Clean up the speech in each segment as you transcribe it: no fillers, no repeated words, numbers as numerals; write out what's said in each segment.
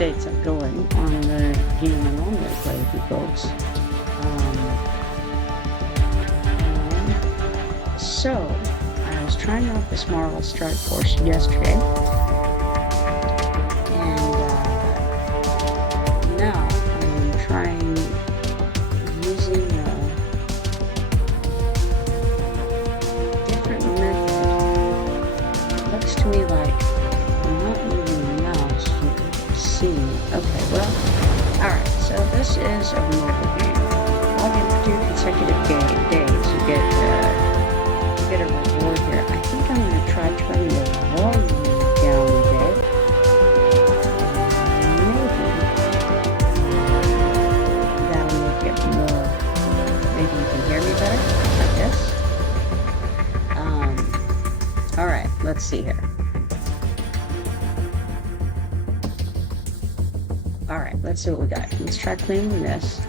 updates are going on the game I normally play with you folks. So, I was trying out this Marvel Strike Force yesterday, and now I'm trying using a different method. It looks to me like I'm not moving the mouse. You can see. Okay, well, alright, so this is a reward game. Log in for 2 consecutive days. You get a reward here. I think I'm going to try turning the volume down a bit. Maybe that'll make it more. Maybe you can hear me better, like this. Alright, let's see here. Alright, let's see what we got. Let's try cleaning this.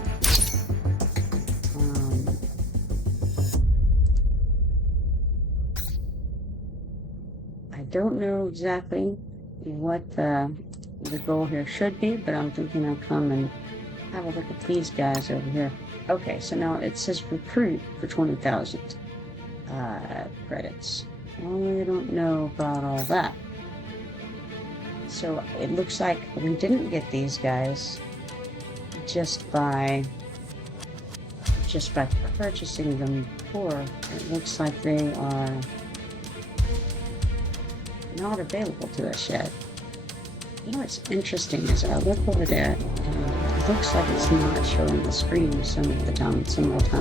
I don't know exactly what the goal here should be, but I'm thinking I'll come and have a look at these guys over here. Okay, so now it says recruit for 20,000 credits. Well, I don't know about all that. So it looks like we didn't get these guys just by purchasing them before. It looks like they are not available to us yet. You know what's interesting is I look over there and it looks like it's not showing the screen some of the time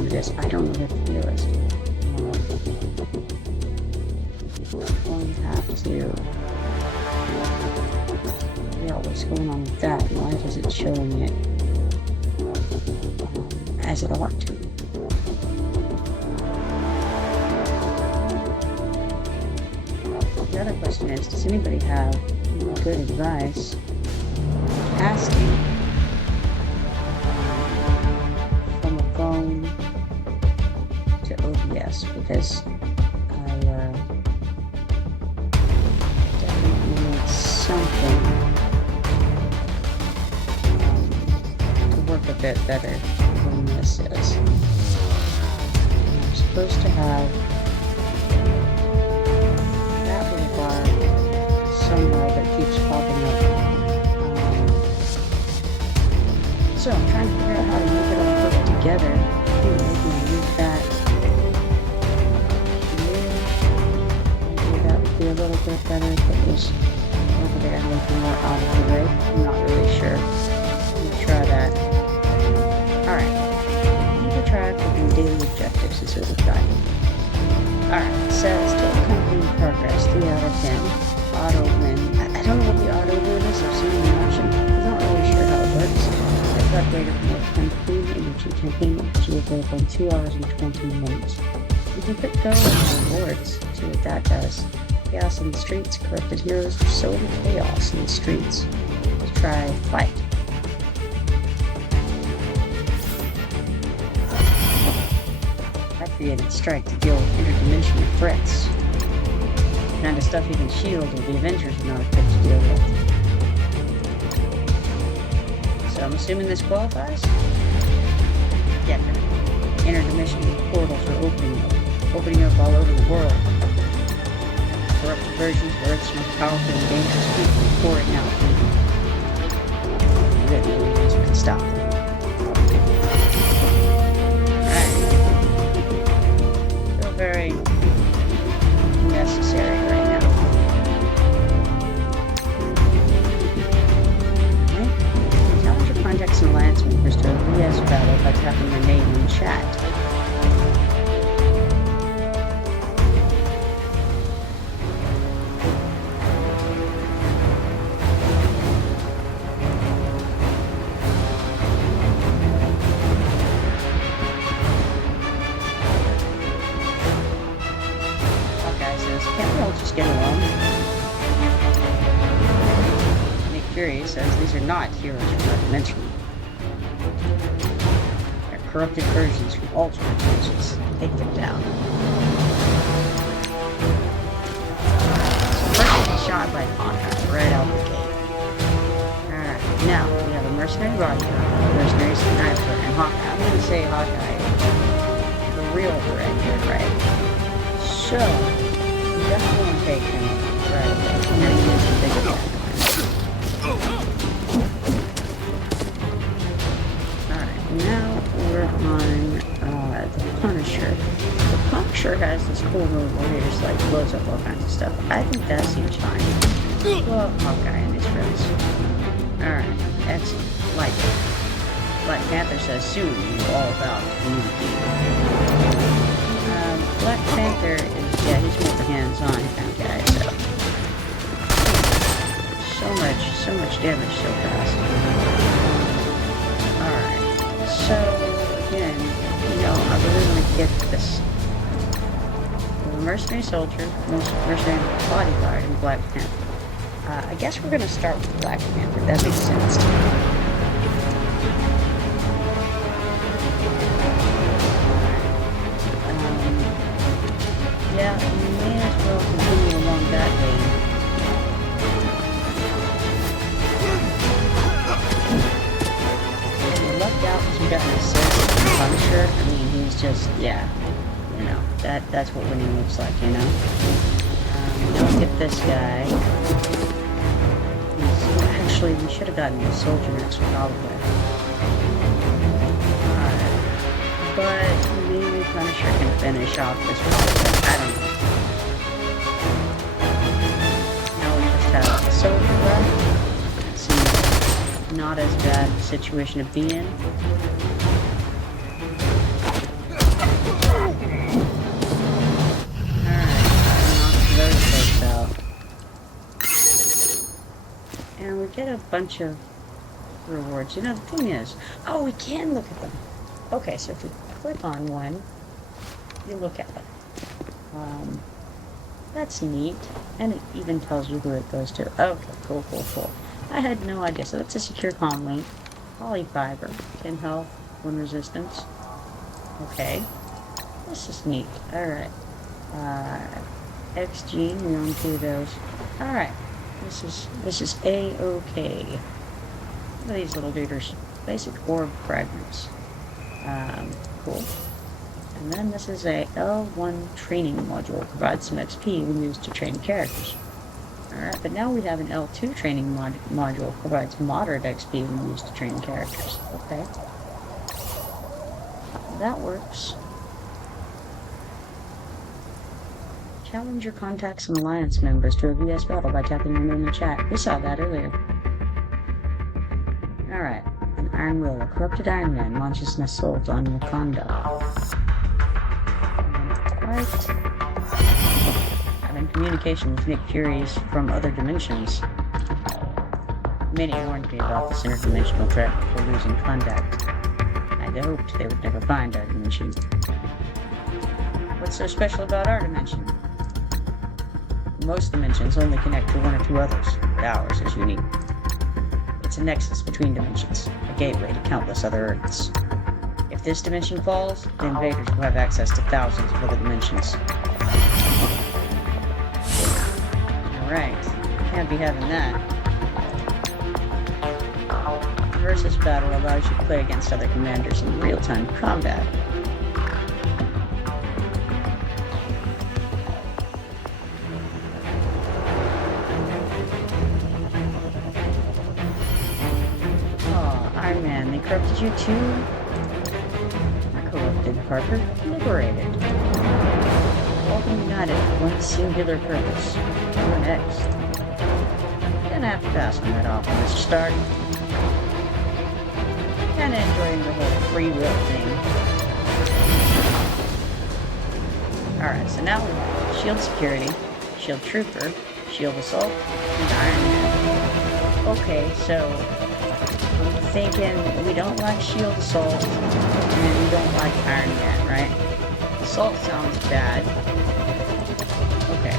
it is. I don't know what the deal is. I'm going to have to figure out what's going on with that. Why isn't showing it as it ought to? The other question is, does anybody have good advice casting from a phone to OBS? Because I definitely need something to work a bit better than this is. I'm supposed to have somewhere that keeps popping up. So I'm trying to figure out how to make it all put together. Maybe use that here. Maybe that would be a little bit better if it was over there and making more out of the way. I'm not really sure. Let me try that. Alright. Keep a track of the daily objectives is what we've got. Alright, it says total company progress, 3 out of 10. Auto win. I don't know what the auto win is. I've seen the option. I'm not really sure how it works. I've got greater from clean energy campaign which is available in 2 hours and 20 minutes. You can put go on rewards. See what that does. Chaos in the streets. Corrupted heroes are sowing chaos in the streets. Let's try fight. I created Strike to deal with interdimensional threats. Kind of stuff you can shield or the Avengers are not equipped to deal with. So I'm assuming this qualifies? Definitely. Interdimensional portals are opening up all over the world. Corrupted versions of Earth's most powerful and dangerous people pouring out. Good news, you can stop them. Alright. Feel very necessary right now. Okay. Challenge your contacts and alliance members to a VS battle by tapping their name in chat. Just get along. Nick Fury says these are not heroes from our dimension. They're corrupted versions from alternate dimensions. Take them down. So first shot by Conrad right out the gate. Alright. Now, we have a mercenary bodyguard, mercenary sniper, and Hawkeye. I'm going to say Hawkeye is the real threat here, right? So, we definitely want to take him right away. I'm going to use the big attack on him. Alright, now we're on the Punisher. The Punisher has this cool move where he just like blows up all kinds of stuff. I think that seems fine. Blow up Hawkeye and his friends. Alright, excellent. Like it. Black Panther says soon we're all about community. Black Panther is, yeah, he's more the hands-on kind of guy, so much damage so fast. Alright, so again, you know, I really want to get this. The mercenary soldier, mercenary bodyguard, and Black Panther. I guess we're going to start with Black Panther. That makes sense. Yeah, we may as well continue along that lane. And we lucked out because we got an assist from the Punisher. I mean, he's just, yeah, you know, that's what winning looks like, you know? Don't get this guy. Actually, we should have gotten the soldier next, probably. Alright. But maybe Punisher can finish off this project. I don't know. Now we just have a soldier left. It seems not as bad a situation to be in. And we get a bunch of rewards. You know, the thing is, oh, we can look at them. Okay, so if we click on one, you look at it. That's neat. And it even tells you who it goes to. Okay, cool. I had no idea. So that's a secure comm link. Polyfiber. 10 health, 1 resistance. Okay. This is neat. Alright. XG, we own 2 of those. Alright. This is A-okay. Look at these little duders. Basic orb fragments. Cool. And then this is a L1 training module. Provides some XP we use to train characters. Alright, but now we have an L2 training module. Provides moderate XP we use to train characters. Okay. That works. Challenge your contacts and alliance members to a VS battle by tapping your name in the chat. We saw that earlier. Alright. An Iron Will. A corrupted Iron Man launches an assault on Wakanda. Right. I'm in communication with Nick Furies from other dimensions. Many warned me about this interdimensional threat before losing contact. I hoped they would never find our dimension. What's so special about our dimension? Most dimensions only connect to 1 or 2 others, but ours is unique. It's a nexus between dimensions, a gateway to countless other Earths. If this dimension falls, the invaders will have access to thousands of other dimensions. Alright, can't be having that. Versus battle allows you to play against other commanders in real-time combat. Iron Man, they corrupted you too? Not corrupted, Parker. Liberated. Welcome united for one singular purpose. You're next. Gonna have to pass on that offer, Mr. Stark. Kinda enjoying the whole free will thing. Alright, so now we have Shield Security, Shield Trooper, Shield Assault, and Iron Man. Okay, so I'm thinking we don't like Shield Assault, and we don't like Iron Man, right? Assault sounds bad. Okay.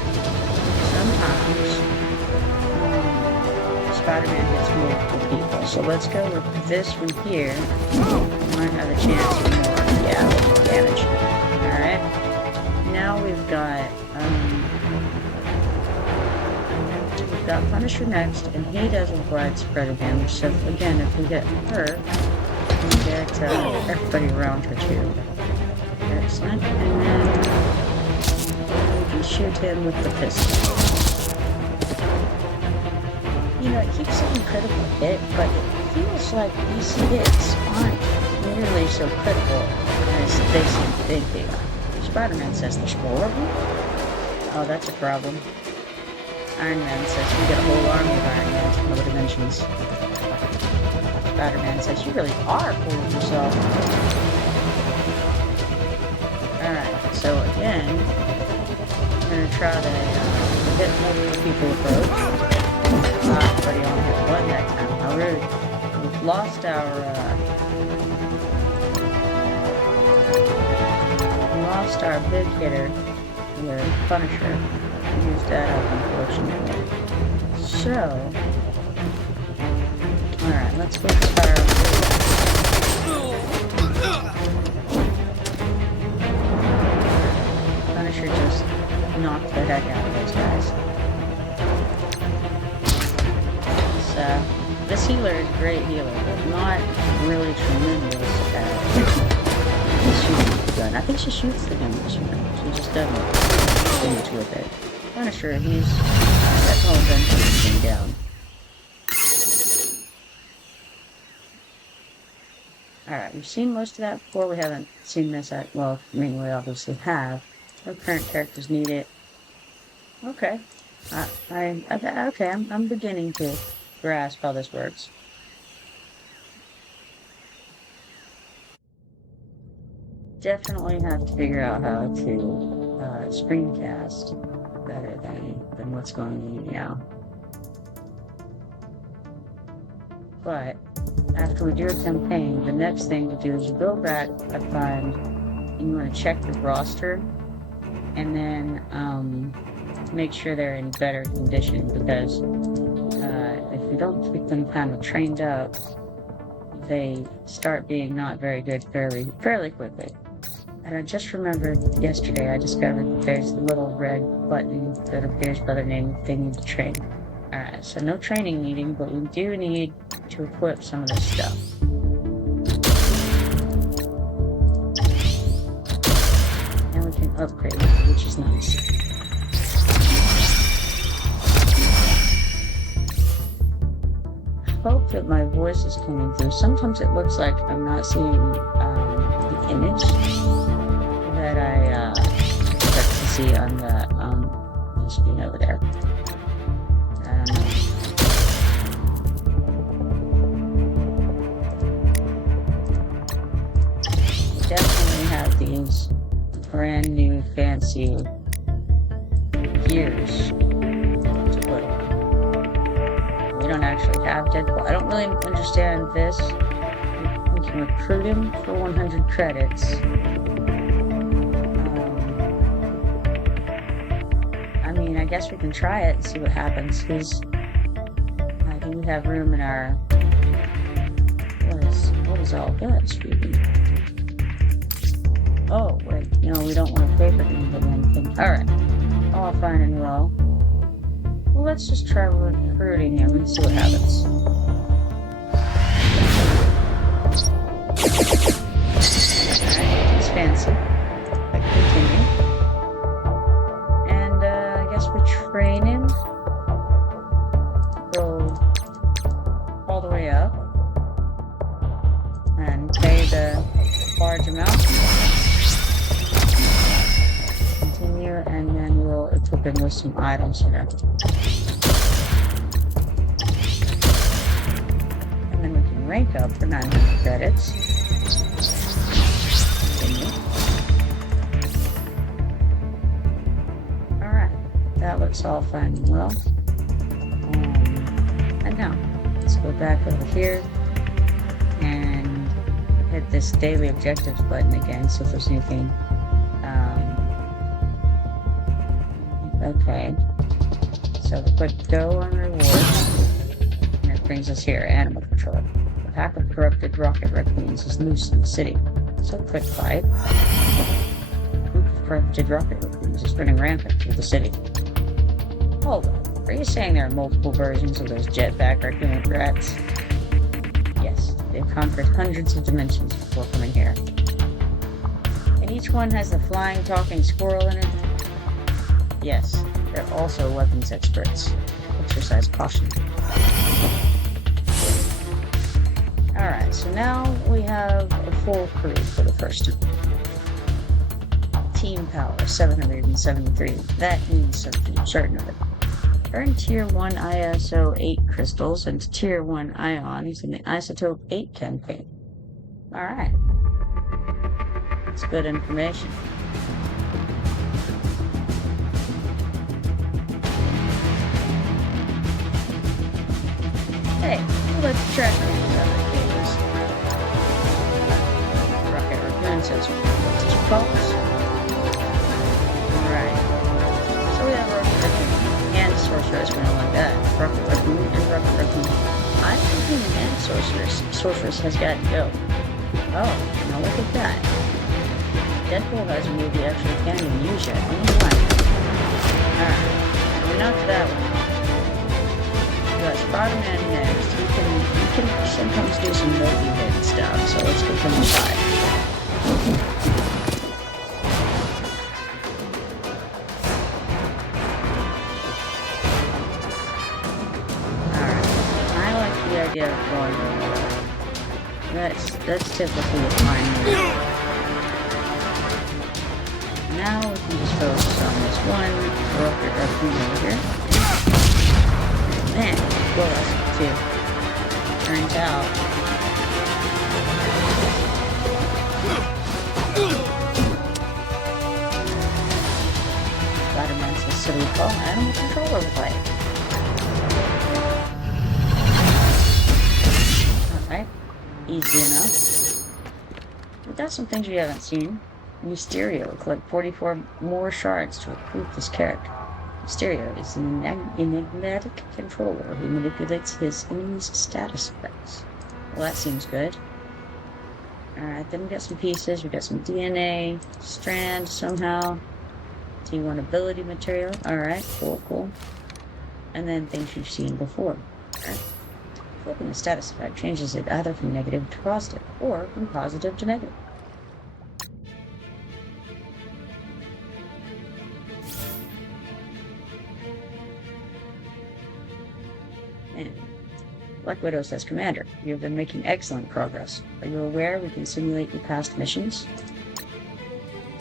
Sometimes Spider-Man hits multiple people, so let's go with this one here. We might have a chance of more, damage. Alright. Now we've got Punisher next, and he does a widespread damage. So again, if we get her, we get everybody around her too. Excellent. And then we can shoot him with the pistol. You know, it keeps saying critical hit, but it feels like these hits aren't nearly so critical as they seem to think they are. Spider-Man says there's 4 of them. Oh, that's a problem. Iron Man says we get a whole army of Iron Mans from other dimensions. Spider-Man says you really are full of yourself. Alright, so again, we're gonna try to get another people approach. But he only hit 1 that time. How rude. We've lost our big hitter, the Punisher. We used that up, unfortunately. So, alright, let's get the fire. Punisher just knocked the heck out of those guys. This healer is a great healer, but not really tremendous at shooting the gun. I think she shoots the gun, but she just doesn't finish with it. Punisher, he's definitely done shooting down. Alright, we've seen most of that before. We haven't seen this at, well, I mean, we obviously have. No current characters need it. Okay. Okay, I'm beginning to grasp how this works. Definitely have to figure out how to screencast better than what's going on now. But after we do a campaign, the next thing to do is you go back and find, and you want to check the roster, and then make sure they're in better condition, because if we don't keep them kind of trained up, they start being not very good fairly quickly. And I just remembered yesterday I discovered that there's a little red button that appears by the name of thing to train. Alright, so no training needing, but we do need to equip some of this stuff. And we can upgrade it, which is nice. I hope that my voice is coming through. Sometimes it looks like I'm not seeing the image that I expect to see on the screen over there. I don't know. We definitely have these brand new fancy gears to put on. We don't actually have Deadpool. I don't really understand this. We can recruit him for 100 credits. I mean, I guess we can try it and see what happens. Because I think we have room in our... What is all this? Oh, wait. No, we don't want to pay for anything. Alright. All fine and well. Well, let's just try recruiting him and see what happens. Alright, he's fancy. Continue. And, I guess we train him. Go all the way up. And pay the large amount. Continue, and then we'll equip him with some items here. And then we can rank up for 900 credits. Continue. Alright, that looks all fine and well. And now, let's go back over here and hit this daily objectives button again, see if there's anything. Okay, so we click go on rewards, and it brings us here, animal control. A pack of corrupted rocket raccoons is loose in the city, so click fight. A group of corrupted rocket raccoons is running rampant through the city. Hold on. Are you saying there are multiple versions of those jetpack raccoon rats? Yes, they've conquered hundreds of dimensions before coming here. And each one has a flying, talking squirrel in it? Yes, they're also weapons experts. Exercise caution. Alright, so now we have a full crew for the first time. Team power, 773. That means something, I'm certain of it. Earn Tier 1 ISO 8 crystals and Tier 1 ions in the Isotope 8 campaign. Alright. That's good information. Hey, let's track these other cables. Rocket Raccoon says, what did you call us? Alright. So we have Rocket Raccoon and Sorceress, we don't like that. Rocket Raccoon and Rocket Raccoon. I'm thinking and Sorceress has got to go. Oh, now look at that. Deadpool has a movie actually can't even use yet. Only one. Alright. So we knocked that one. We got Spider-Man next. He can sometimes do some multi-hit stuff, so let's go from the side. Alright. I like the idea of going over. That's typically a fine move. Now we can just focus on this one Rocket Raccoon over here. Man, well, that's two. Turns out. Spider-Man says, so we call animal control overlay. Alright. Easy enough. We've got some things we haven't seen. Mysterio will collect 44 more shards to improve his character. Mysterio is an enigmatic controller who manipulates his enemies' status effects. Well, that seems good. Alright, then we got some pieces. We got some DNA, strand somehow. T1 ability material. Alright, cool. And then things we've seen before. Alright. Flipping the status effect changes it either from negative to positive, or from positive to negative. And Black Widow says, Commander, you have been making excellent progress. Are you aware we can simulate your past missions?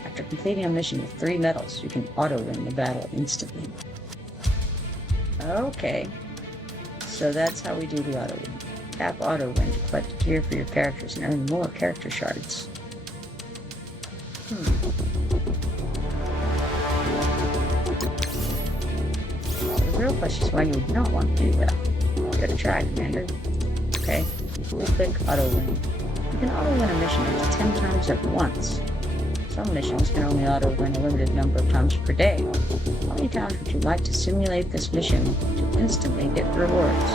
After completing a mission with 3 medals, you can auto-win the battle instantly. Okay. So that's how we do the auto-win. Tap auto-win to collect gear for your characters and earn more character shards. So the real question is why you would not want to do that. Give it a try, Commander. Okay. We'll click auto-win. You can auto-win a mission up to 10 times at once. Some missions can only auto-win a limited number of times per day. How many times would you like to simulate this mission to instantly get rewards?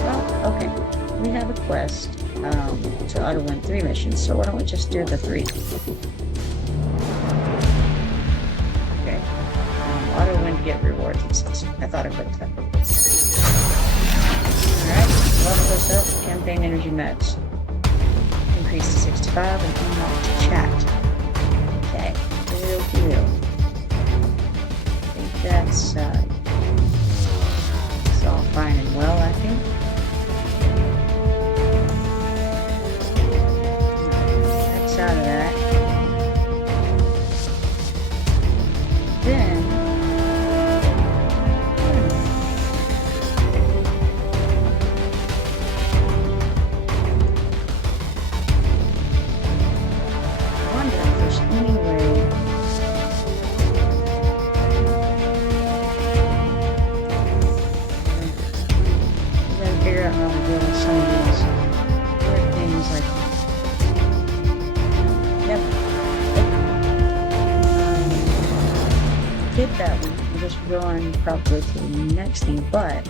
Well, okay. We have a quest to auto-win 3 missions, so why don't we just do the 3? Okay. Auto-win to get rewards, it says. I thought I clicked that. Alright, level this up. Campaign energy meds. Increase to 65 and unlock to chat. Okay, real. I think that's all fine and well, I think. That's out of that. Then I wonder if there's any way figure out how to deal with some of these weird things like get that one. I guess we're going probably to the next thing, but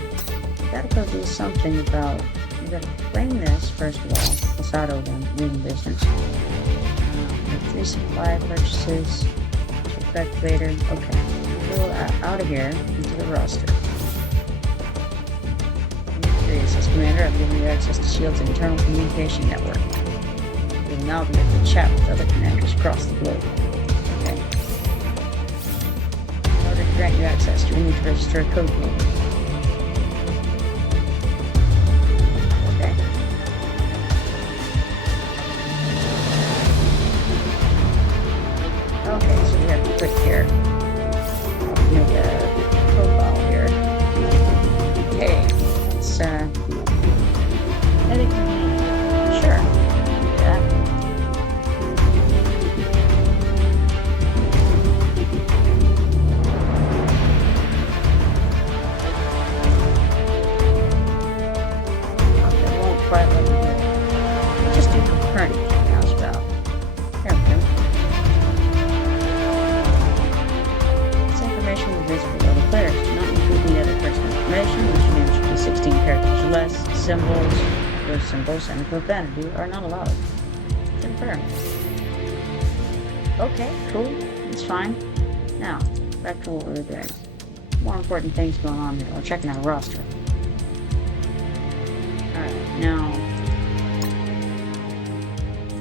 we gotta go do something about we gotta claim this first of all. This auto win business. 3 supply purchases. Check back later. Okay. Go out of here into the roster. says, Commander, I've given you access to S.H.I.E.L.D.'s internal communication network. You will now be able to chat with other commanders across the globe. Okay. In order to grant you access, you will need to register a code name. Okay. Okay, so we have to click here. Make a profile here. Okay, let's edit your name. Sure. Yeah. Okay, won't quite let me do it. Just do concurrent. How's about? There we go. This information will be visible to other players. Do not include the other personal information, which name should be 16 characters or less. Symbols, those symbols, and profanity are not allowed. Confirm. Okay, cool. It's fine. Now, back to what we were doing. More important things going on here. We're checking out a roster. Alright, now...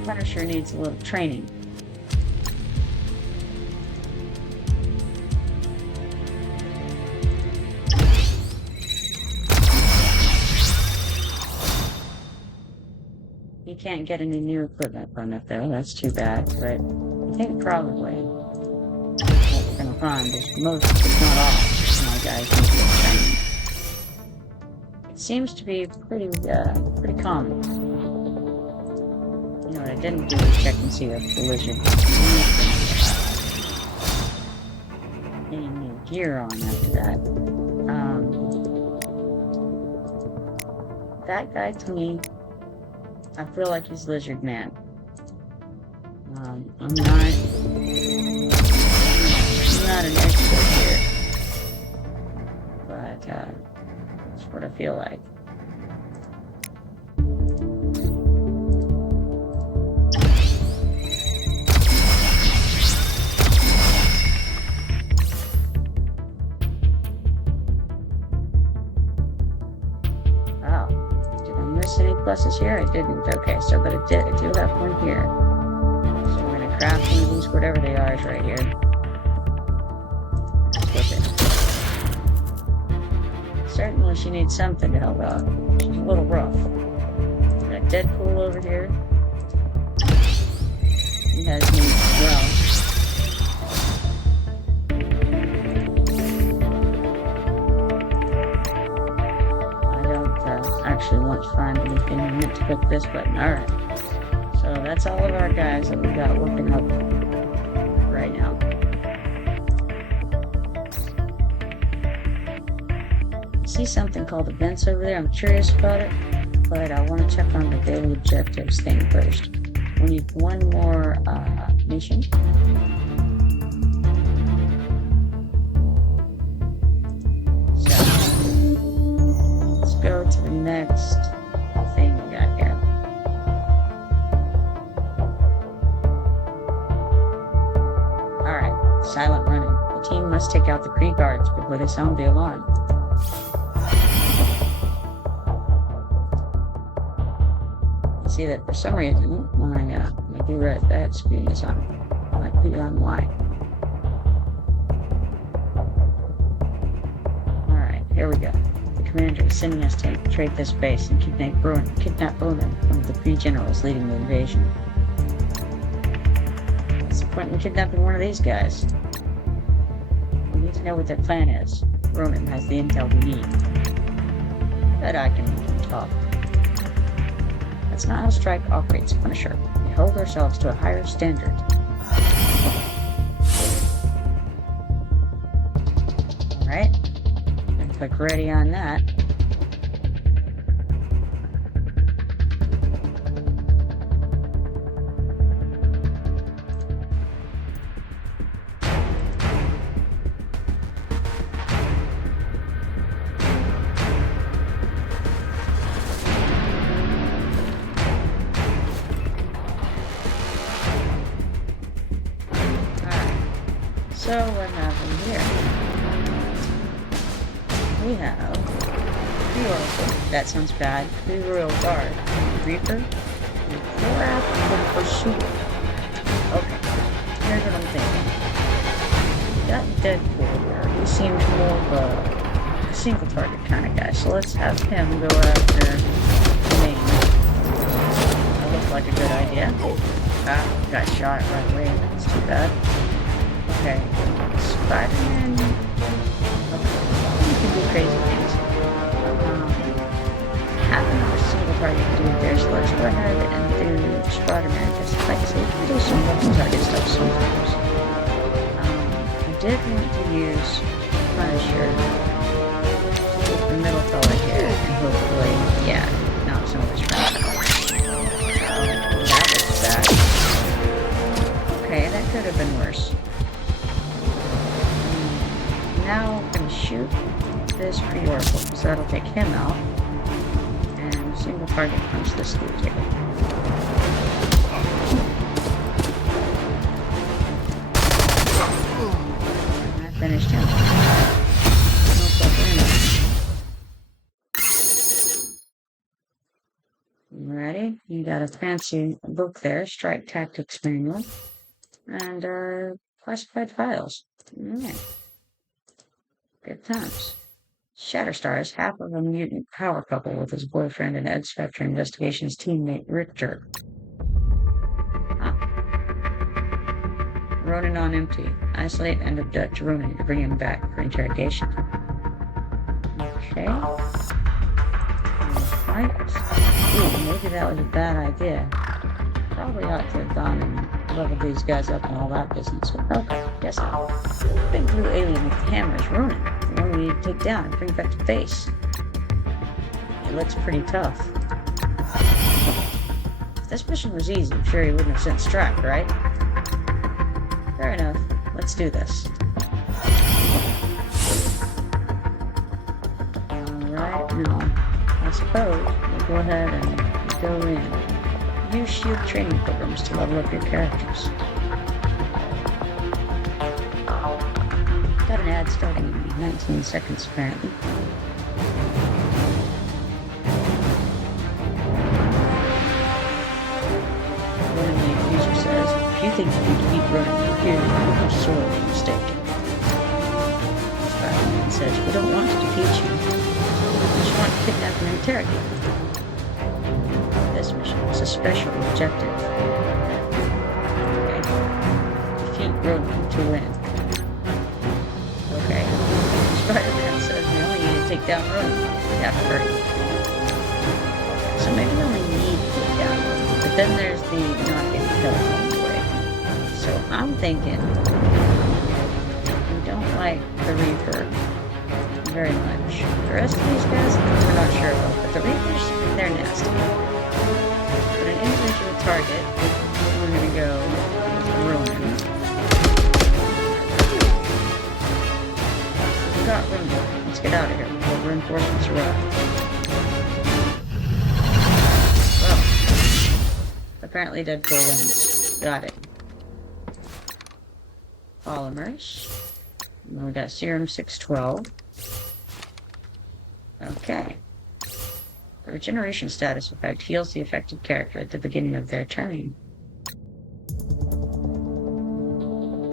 Punisher needs a little training. You can't get any new equipment from it though, that's too bad, but I think probably what we're gonna find is most, if not all, of my guys need to get training. It seems to be pretty common. You know what I didn't do is check and see if the lizard any new gear on after that. That guy to me, I feel like he's Lizard Man. I'm not an expert here, but that's what I feel like. Any pluses here? I didn't. Okay, so but I do have one here. So we're gonna craft one of these, whatever they are, is right here. Certainly she needs something to help out. She's a little rough. We got Deadpool over here. He has needs as well. Actually want to find anything meant to click this button. Alright. So that's all of our guys that we've got working up right now. I see something called events over there. I'm curious about it, but I want to check on the daily objectives thing first. We need one more mission. Go to the next thing we got here. Alright, silent running. The team must take out the Kree guards before they sound the alarm. You see that for some reason, my do-right that screen is on. I put it on Y. Alright, here we go. Commander is sending us to infiltrate this base and kidnap Ronan, one of the Kree generals leading the invasion. What's the point in kidnapping one of these guys? We need to know what their plan is. Ronan has the intel we need. But I can talk. That's not how Strike operates, Punisher. We hold ourselves to a higher standard. Alright. Click ready on that. So what happened here? We have That sounds bad. The Royal Guard. Reaper? Crap for pursuit. Okay. Here's what I'm thinking. Got Deadpool here. He seems more of a single target kind of guy. So let's have him go after me. That looks like a good idea. Ah, got shot right away. That's too bad. Okay. Spider-Man. You can do crazy things. Have another single target dude there, so let's go ahead and do Spider-Man, because like I said, we can do some multi-target stuff sometimes. I did want to use Punisher with the middle fella here, and hopefully, yeah, knock some of his friends out. That was bad. Okay, that could have been worse. Now I'm going to shoot this pre-orbital, because that'll take him out. Single target punch this dude here. And I finished him. No problem. Ready? You got a fancy book there, Strike Tactics Manual, and classified files. Alright. Good times. Shatterstar is half of a mutant power couple with his boyfriend and Ed Spectre Investigations teammate Richter. Ronan on empty. Isolate and abduct Ronan to bring him back for interrogation. Okay. Right. Ooh, maybe that was a bad idea. Probably ought to have gone and leveled these guys up and all that business. Okay, guess not. Big blue alien with hammers, Ronan. The one we need to take down and bring back to base. It looks pretty tough. If this mission was easy, I'm sure he wouldn't have sent Strike, right? Fair enough. Let's do this. Alright, now, I suppose we'll go ahead and go in. Use shield training programs to level up your characters. Got an ad starting in 19 seconds apparently. One of the user says, if you think you can defeat Ronan from here, you're sorely mistaken. Spider-Man says, we don't want to defeat you. We just want to kidnap and interrogate you. This mission is a special objective. Okay. Defeat Ronan to win. Okay. Spider-Man says we only need to take down Ronan. Not hurt. So maybe we only need to take down Ronan. But then there's the not getting killed along the way. So I'm thinking we don't like the Reaper very much. The rest of these guys, we're not sure about. But the Reapers, they're nasty. But an individual target, we're going to go with Ronan. We got Ronan. Let's get out of here before reinforcements arrive. Well, apparently Deadpool wins. Got it. Polymers. And we got Serum 612. Okay. The regeneration status effect heals the affected character at the beginning of their turn.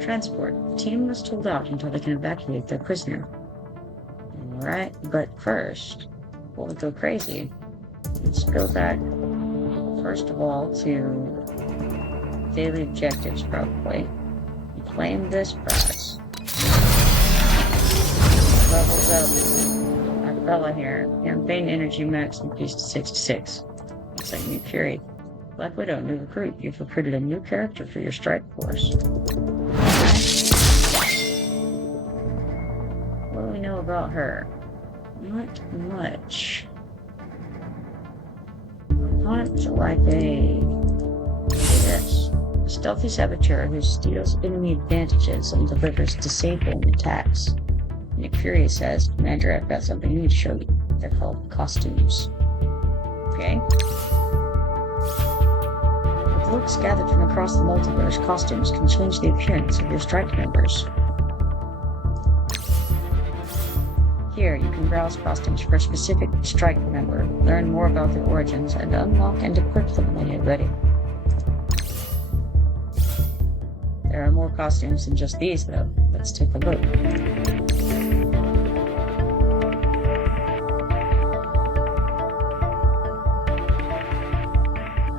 Transport. The team must hold out until they can evacuate their prisoner. Alright, but first, before we go crazy, let's go back, first of all, to daily objectives, probably. And claim this prize. Levels up. Fella here. Campaign energy max increased to 66. Looks like new Fury. Black Widow, new recruit. You've recruited a new character for your strike force. What do we know about her? Not much. Not like this. A stealthy saboteur who steals enemy advantages and delivers disabling attacks. Nick Fury says, Commander, I've got something new to show you. They're called costumes. Okay. With looks gathered from across the multiverse, costumes can change the appearance of your strike members. Here, you can browse costumes for a specific strike member, learn more about their origins, and unlock and equip them when you're ready. There are more costumes than just these, though. Let's take a look.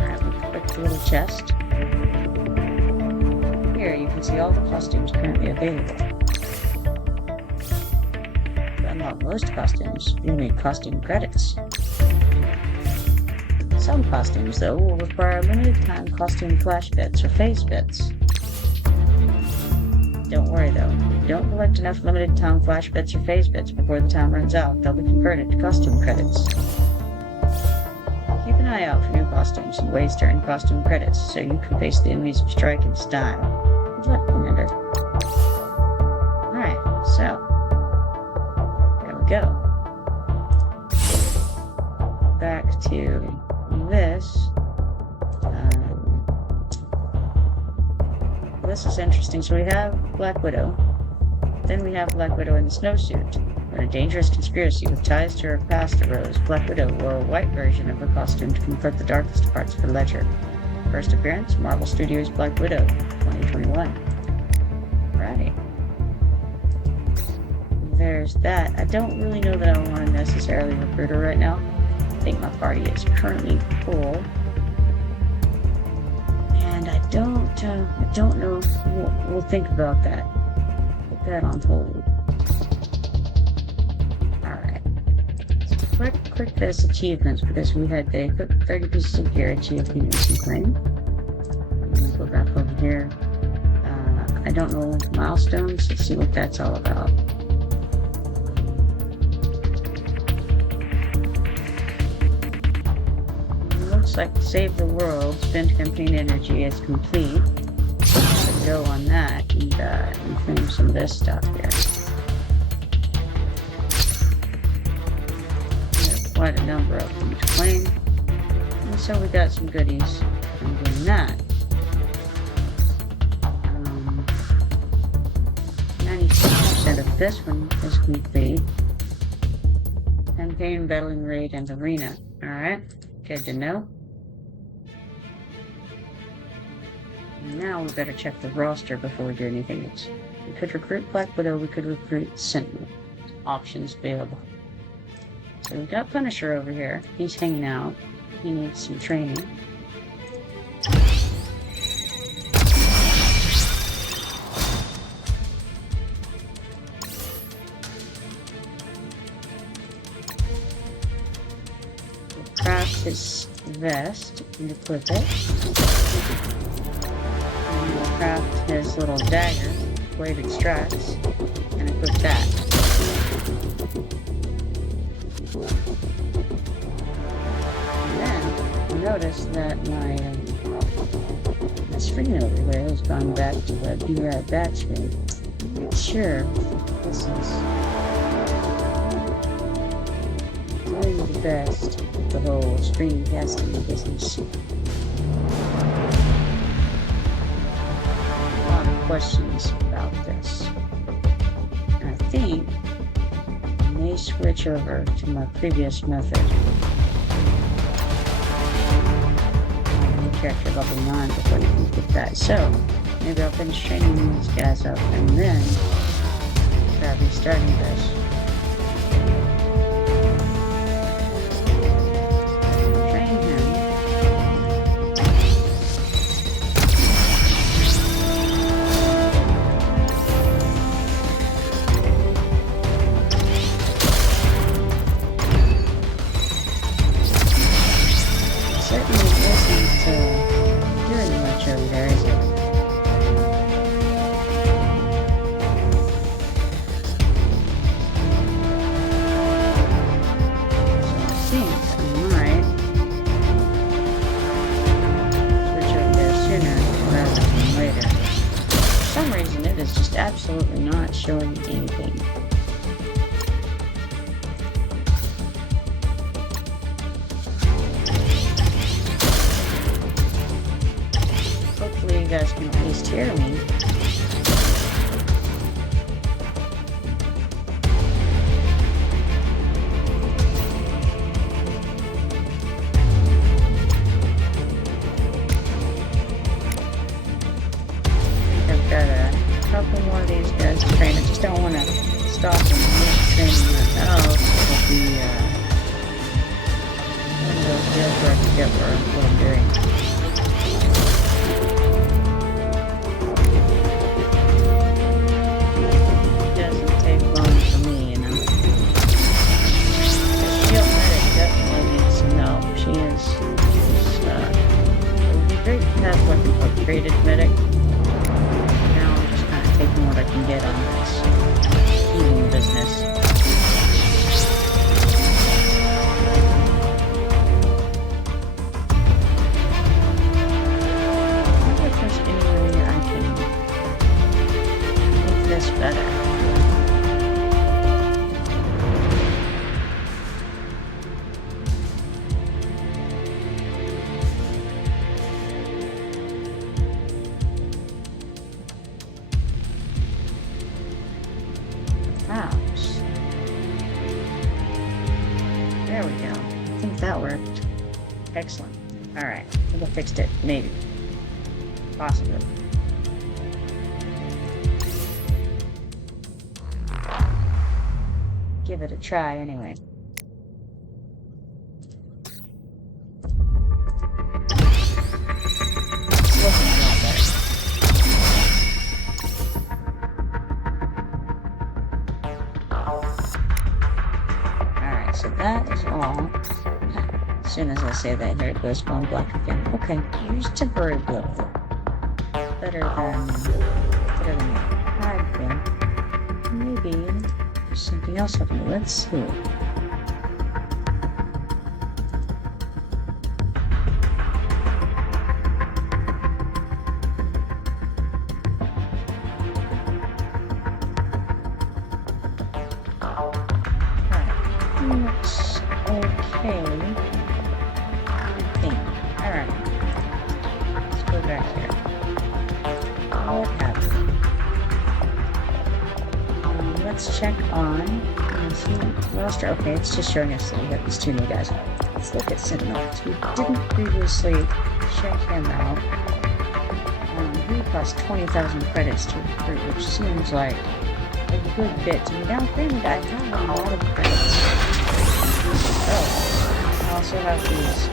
Alright, we'll click the little chest. Here, you can see all the costumes currently available. To unlock most costumes, you'll need costume credits. Some costumes, though, will require limited-time costume flash bits or phase bits. Don't worry, though. If you don't collect enough limited-time flash bits or phase bits before the time runs out, they'll be converted to costume credits. Keep an eye out for new costumes and ways to earn costume credits so you can face the enemies of strike in style. Good luck, Commander. Alright, so there we go. Back to this. This is interesting. So we have Black Widow. Then we have Black Widow in the snowsuit. When a dangerous conspiracy with ties to her past arose, Black Widow wore a white version of her costume to confront the darkest parts of her ledger. First appearance, Marvel Studios' Black Widow, 2021. Alrighty. There's that. I don't really know that I want to necessarily recruit her right now. I think my party is currently full. And I don't know. We'll think about that. Put that on hold. Alright. So click this achievements because we had the equip 30 pieces of gear achievement and claim. Go back over here. I don't know milestones. Let's see what that's all about. Looks like save the world, spend campaign energy is complete. So go on that and claim some of this stuff here. There's quite a number of them to claim. And so we got some goodies from doing that. 96% of this one is complete. Campaign, battling raid, and arena. Alright, good to know. Now we better check the roster before we do anything else. We could recruit Black Widow, we could recruit Sentinel. Options available. So we've got Punisher over here. He's hanging out. He needs some training. We'll craft his vest and equip it. Craft his little dagger, bladed straps, and equip that. And then notice that my screen over there has gone back to the Be Right Back screen. Make sure this is doing the best with the whole screen casting business. Questions about this. And I think I may switch over to my previous method. Character level 9 before you can get that. So maybe I'll finish training these guys up and then try restarting this. Absolutely not showing anything. Hopefully you guys can at least hear me. just don't want to stop and miss training that. Oh, it'll be one of those deals where I forget what I'm doing. It doesn't take long for me, you know. The shield medic definitely needs some help. She's it would be great to have what we call traded medic. Now I'm just kind of taking what I can get on this healing business. I wonder if there's any way I can make this better. There we go. I think that worked. Excellent. Alright. I think I fixed it. Maybe. Possibly. Give it a try anyway. It's looking a lot better. So that is all. As soon as I say that, here it goes going black again. Okay, here's temporary blip. Better than what had been. Maybe there's something else up here. Let's see. Looks okay, I think. Alright. Let's go back here. What happened? Let's check on roster. Okay, it's just showing us that we got these two new guys. Let's look at Sentinels. We didn't previously check him out. He cost 20,000 credits to recruit, which seems like a good bit to me. Now, granted, I have a lot of credits. Oh, I also have these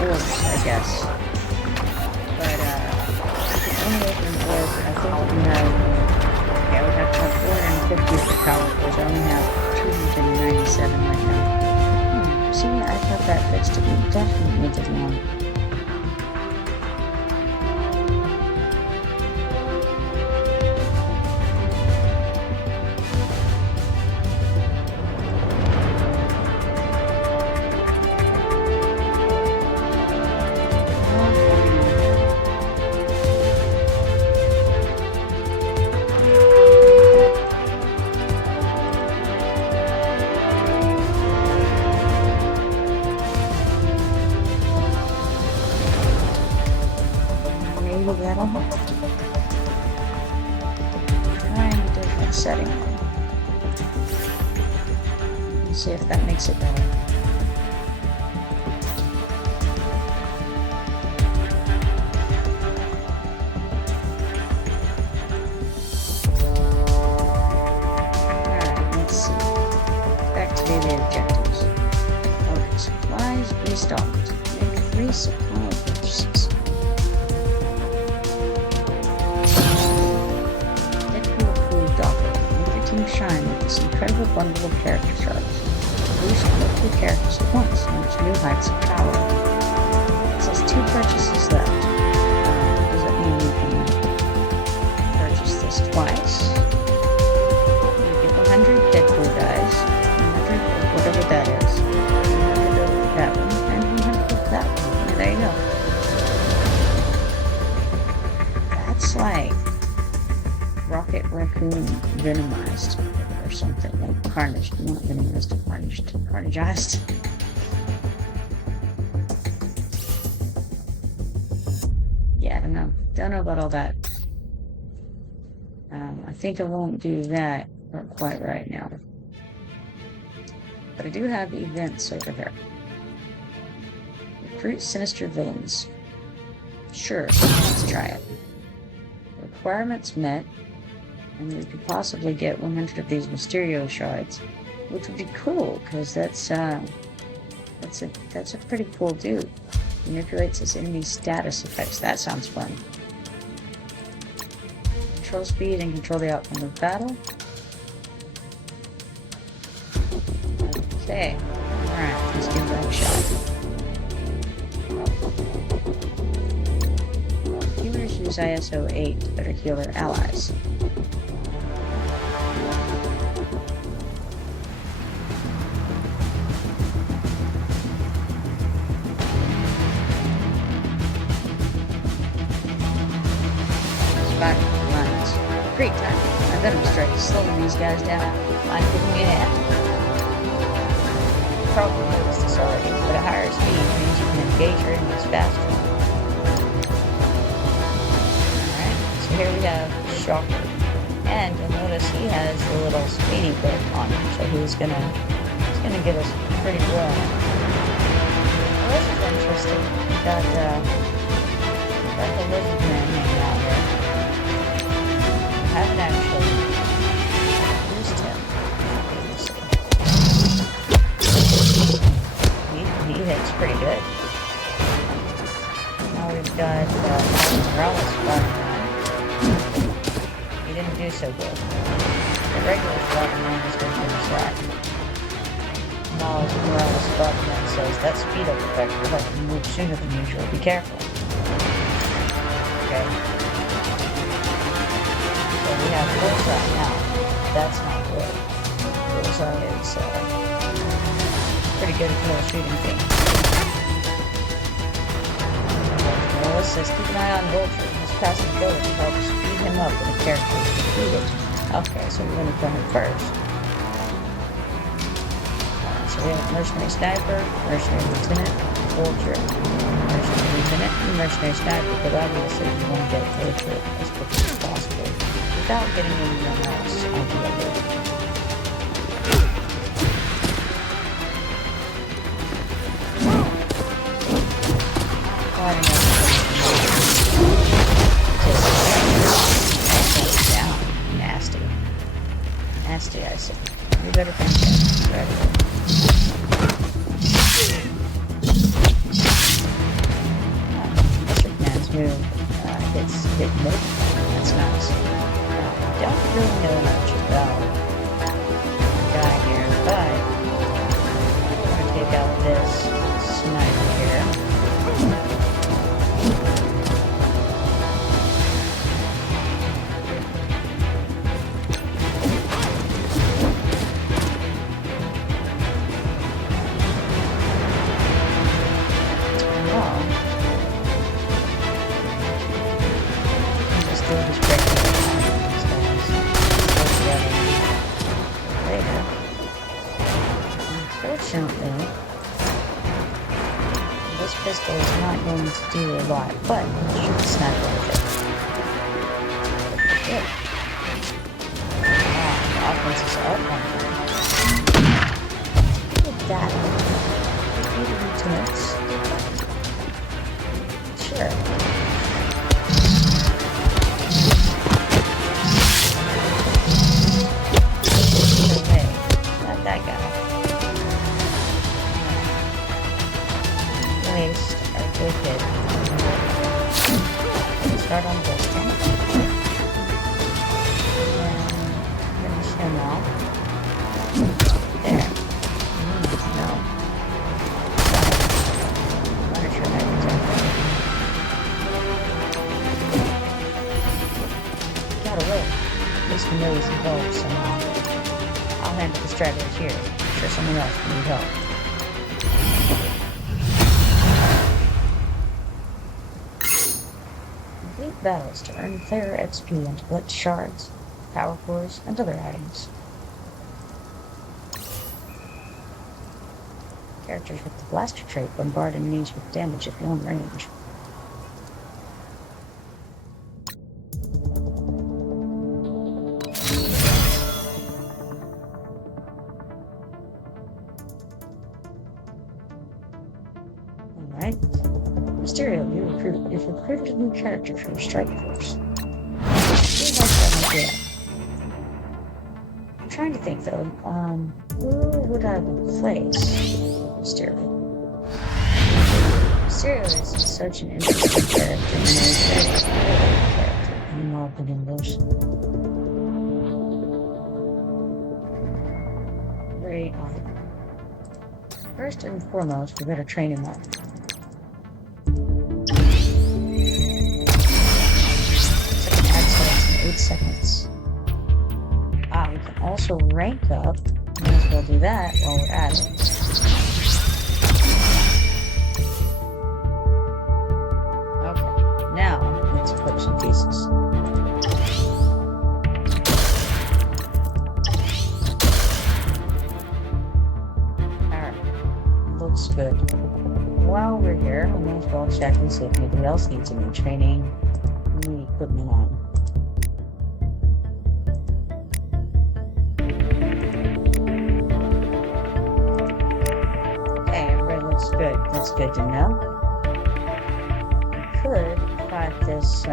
orbs, I guess. But you can only open an orb. I think you can have. Okay, I would have to have 450 for power cores. I only have 297 right now. See, I thought that fixed it. We definitely did one. That'll help. Trying a different setting. Let's see if that makes it better. Alright, let's see. Back to daily objectives. Okay, supplies restocked. Make 3 supply purchases. Shine with this incredible bundle of character shards. Boost multiple characters at once and reach new heights of power. It says 2 purchases left. Does that mean we can purchase this twice? We get 100 Deadpool guys, 100 of whatever that is, 100 of that one, and 100 of that one. And there you go. That's like Rocket Raccoon Venomized or something, like Carnage, not Venomized, Carnageized. Yeah, I don't know about all that. I think I won't do that quite right now. But I do have events over here. Recruit sinister villains. Sure, let's try it. Requirements met. And we could possibly get 100 of these Mysterio shards, which would be cool, because that's a pretty cool dude. Manipulates his enemy's status effects. That sounds fun. Control speed and control the outcome of battle. Okay. Alright, let's give that a shot. Humans use ISO 8 to better heal their allies. Great time. I better start slowing these guys down. Mind giving me a hand? Probably noticed this already, but a higher speed means you can engage your enemies faster. Alright, so here we have Shocker. And you'll notice he has the little speedy bit on him, so he's gonna get us pretty well. Well, this is interesting. Got the lizard man hanging out here. I haven't actually used him. He hits pretty good. Now we've got Morales Spider-Man. He didn't do so good. The regular Spider-Man is going to finish that. Morales Spider-Man says that speed up effect will help you move sooner than usual. Be careful. Okay. We have Bullseye now. That's not good. Bullseye is pretty good at troubleshooting things. Well, it says keep an eye on Vulture. His passive ability helps speed him up when a character is defeated. Okay, so we're going to kill him first. So we have Mercenary Sniper, Mercenary Lieutenant, Vulture, Mercenary Lieutenant, and Mercenary Sniper, but obviously you want to get Vulture as quickly as possible without getting anyone else onto the loop. Down. Nasty. Nasty, I say. We better finish it. Right away. Electric Man's move hits hit mid. That's nice. Don't really know much about the guy here, but I'm going to take out this sniper here. Unfortunately, this pistol is not going to do a lot, but shoot the sniper with it. Good. Wow, the offense is up on here. Look at that. Lieutenants. Sure. Okay, not that guy. Waste our good hit. Start on this one. And finish him off. There. No. Punisher items out there. Got away. At least we know he's involved somehow. I'll handle the stragglers here. I'm sure someone else will need help. Battles to earn player XP and to collect shards, power cores, and other items. Characters with the blaster trait bombard enemies with damage at long range. Alright. Mysterio, you've recruited a new character for your strike force. See how that idea. trying to think though. Who would I replace? Mysterio. Mysterio is such an interesting character. In my opinion, very odd. First and foremost, we better train him up. 8 seconds. We can also rank up. Might as well do that while we're at it. Okay, now let's equip some pieces. Alright, looks good. While we're here, we might as well check and see if anybody else needs any training. Any equipment on. Good. That's good to know. Could fight this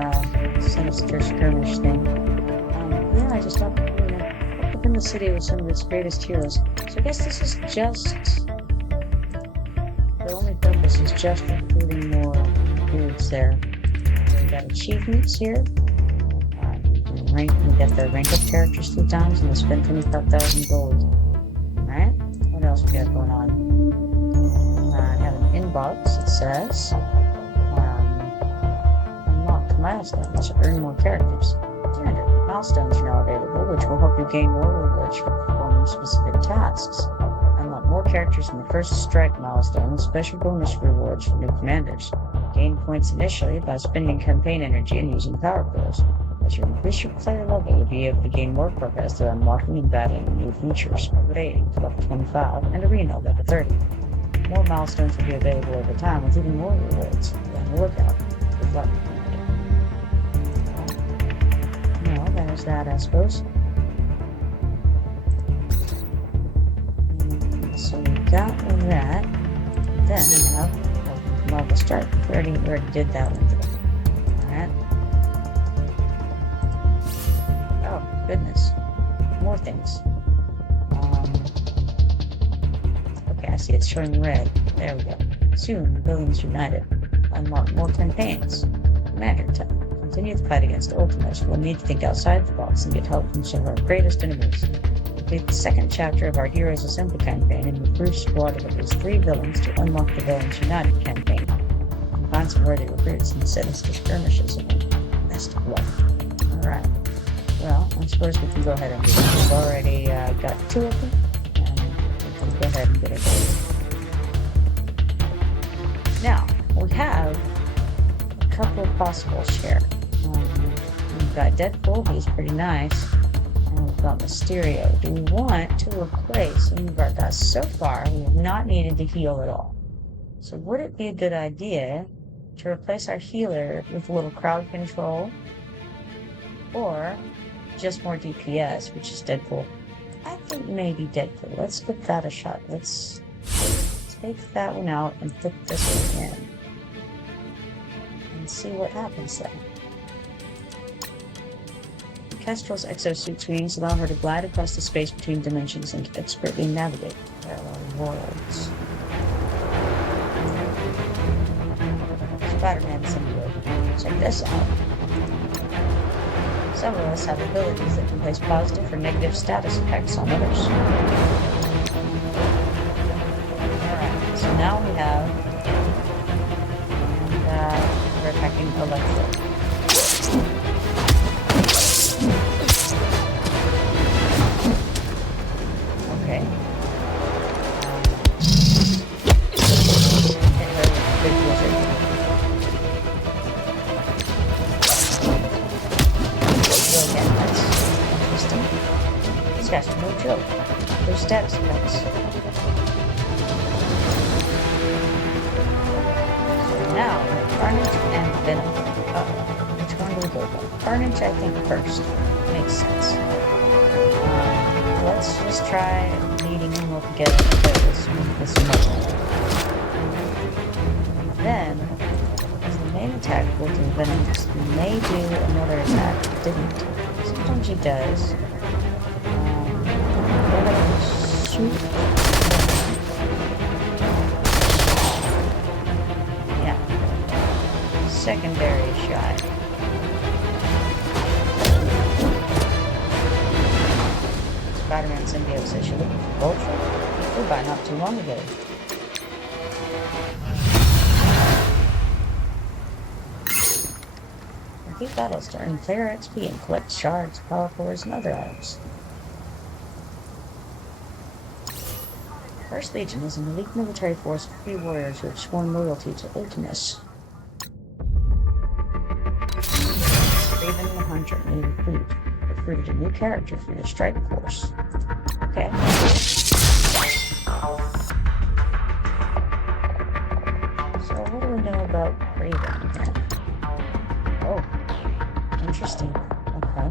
sinister skirmish thing. Yeah, I just up in the city with some of its greatest heroes. So I guess this is just the only purpose is just recruiting more dudes there. We got achievements here. We get the rank up characters 2 times and we spend 25,000 gold. Alright, what else we got going on? Inbox, it says unlock milestones to earn more characters. Standard milestones are now available, which will help you gain more rewards for performing specific tasks. Unlock more characters in the first strike milestone, special bonus rewards for new commanders. Gain points initially by spending campaign energy and using power pills. As you increase your player level, you'll be able to gain more progress through unlocking and battling new features, rating to level 25 and arena level 30. More milestones will be available over time with even more rewards. Be on the lookout. Good luck. Well, there's that, I suppose. So we got that. Then we have level start. We already did that one. Alright. Oh, goodness. More things. I see it's showing red. There we go. Soon, the Billions United. Unlock more campaigns. Commander time. Continue the fight against Ultimus. We'll need to think outside the box and get help from some of our greatest enemies. Complete the 2nd chapter of our Heroes Assemble campaign and recruit a squad of at least 3 villains to unlock the Billions United campaign. And find some worthy recruits and sinister skirmishes in them. Best of luck. Alright. Well, I suppose we can go ahead and do that. We've already got 2 of them. Go ahead and get it going. Now, we have a couple of possibles here. We've got Deadpool, he's pretty nice. And we've got Mysterio. Do we want to replace any of our guys? So far, we have not needed to heal at all. So would it be a good idea to replace our healer with a little crowd control? Or just more DPS, which is Deadpool? I think maybe Deadpool. Let's give that a shot. Let's take that one out and put this one in. And see what happens then. Kestrel's exosuit's wings allow her to glide across the space between dimensions and expertly navigate parallel worlds. Spider-Man symbiote. Check this out. Some of us have abilities that can place positive or negative status effects on others. Alright, so now we have we're attacking Electro. Okay. Big wizard. These guys are no joke. They're status effects. So now, Carnage and Venom. Which one do we go for? Carnage, I think, first. Makes sense. Let's just try leading them all together to play this mode. Then, as the main attack will do, Venom may do another attack. Didn't. Sometimes he does. secondary shot. Spider-Man symbiote says you're looking for Ultra. Flew by not too long ago. Complete battles to earn player XP and collect shards, power cores, and other items. First Legion is an elite military force of free warriors who have sworn loyalty to Ultimus. Raven the Hunter, new recruit. Recruited a new character for your strike force. Okay. So what do we know about Raven here? Oh, interesting. Okay.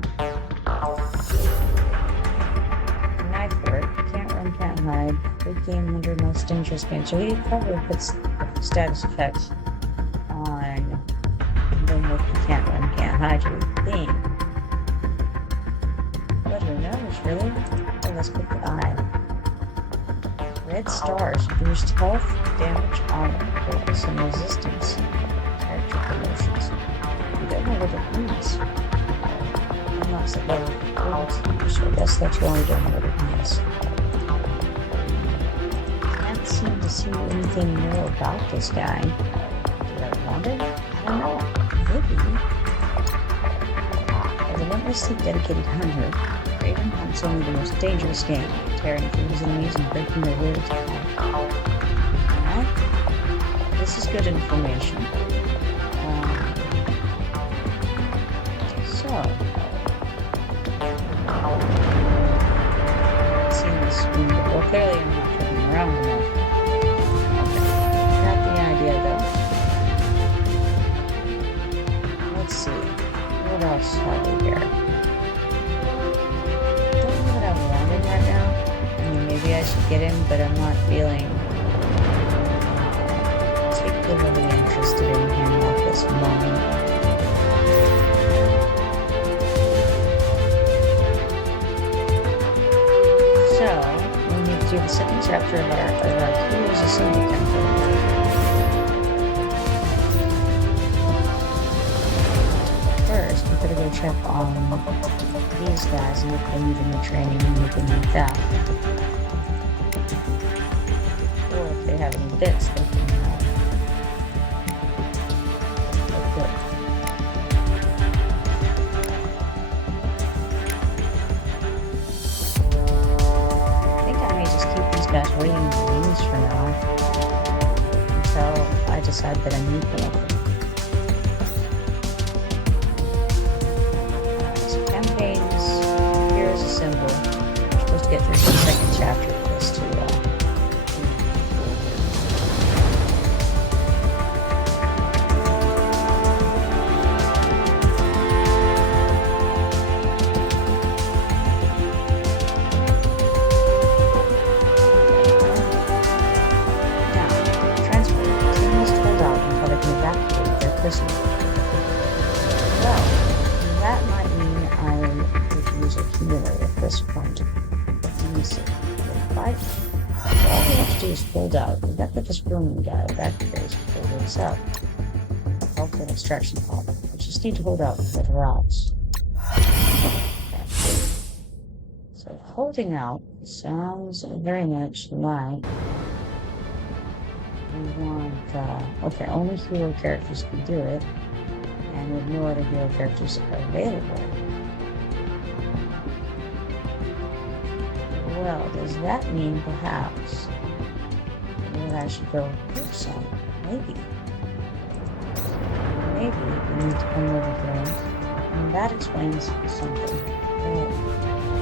Knife work. Can't run, can't hide. Big game hunter, most dangerous game. So he probably puts status effects on then what you can't run, can't hide, you would think. But who knows, really? Oh, let's pick the eye. Red stars boost health, damage, armor, focus, and resistance. Character promotions. You don't know what it means. Unlocks at level 42, so I guess that you only don't know what it means. Can't seem to see anything more about this guy. Do I want it? I don't know. Maybe. A relentlessly dedicated hunter, Raven hunts only the most dangerous game, tearing through his enemies and breaking their will to fight. Alright? This is good information. I've seen this window. Well, clearly I'm not flipping around enough. Okay. Got the idea though. Let's see. What else have we here? Don't know what I'm wanting right now. I mean, maybe I should get him, but I'm not feeling particularly interested in him at this moment. Do the second chapter of our Heroes Assembly campaign. First, we better go check on these guys and if they need any training or anything like that. Or if they have any bits they can equip. Guys waiting in the wings for now until I decide that I need one of them. So campaigns, here's a symbol. We're supposed to get through the second chapter of this too. Well, that might mean I could use a healer at this point. Let me see. Right? All we have to do is hold out. We got this booming guy back there to pull this out. Health and extraction pod. We just need to hold out for the routes. Okay. So holding out sounds very much like we want, okay, only hero characters can do it, and with no other hero characters available. Well, does that mean perhaps that I should go pick some? Maybe. Maybe we need to come over here, and that explains something.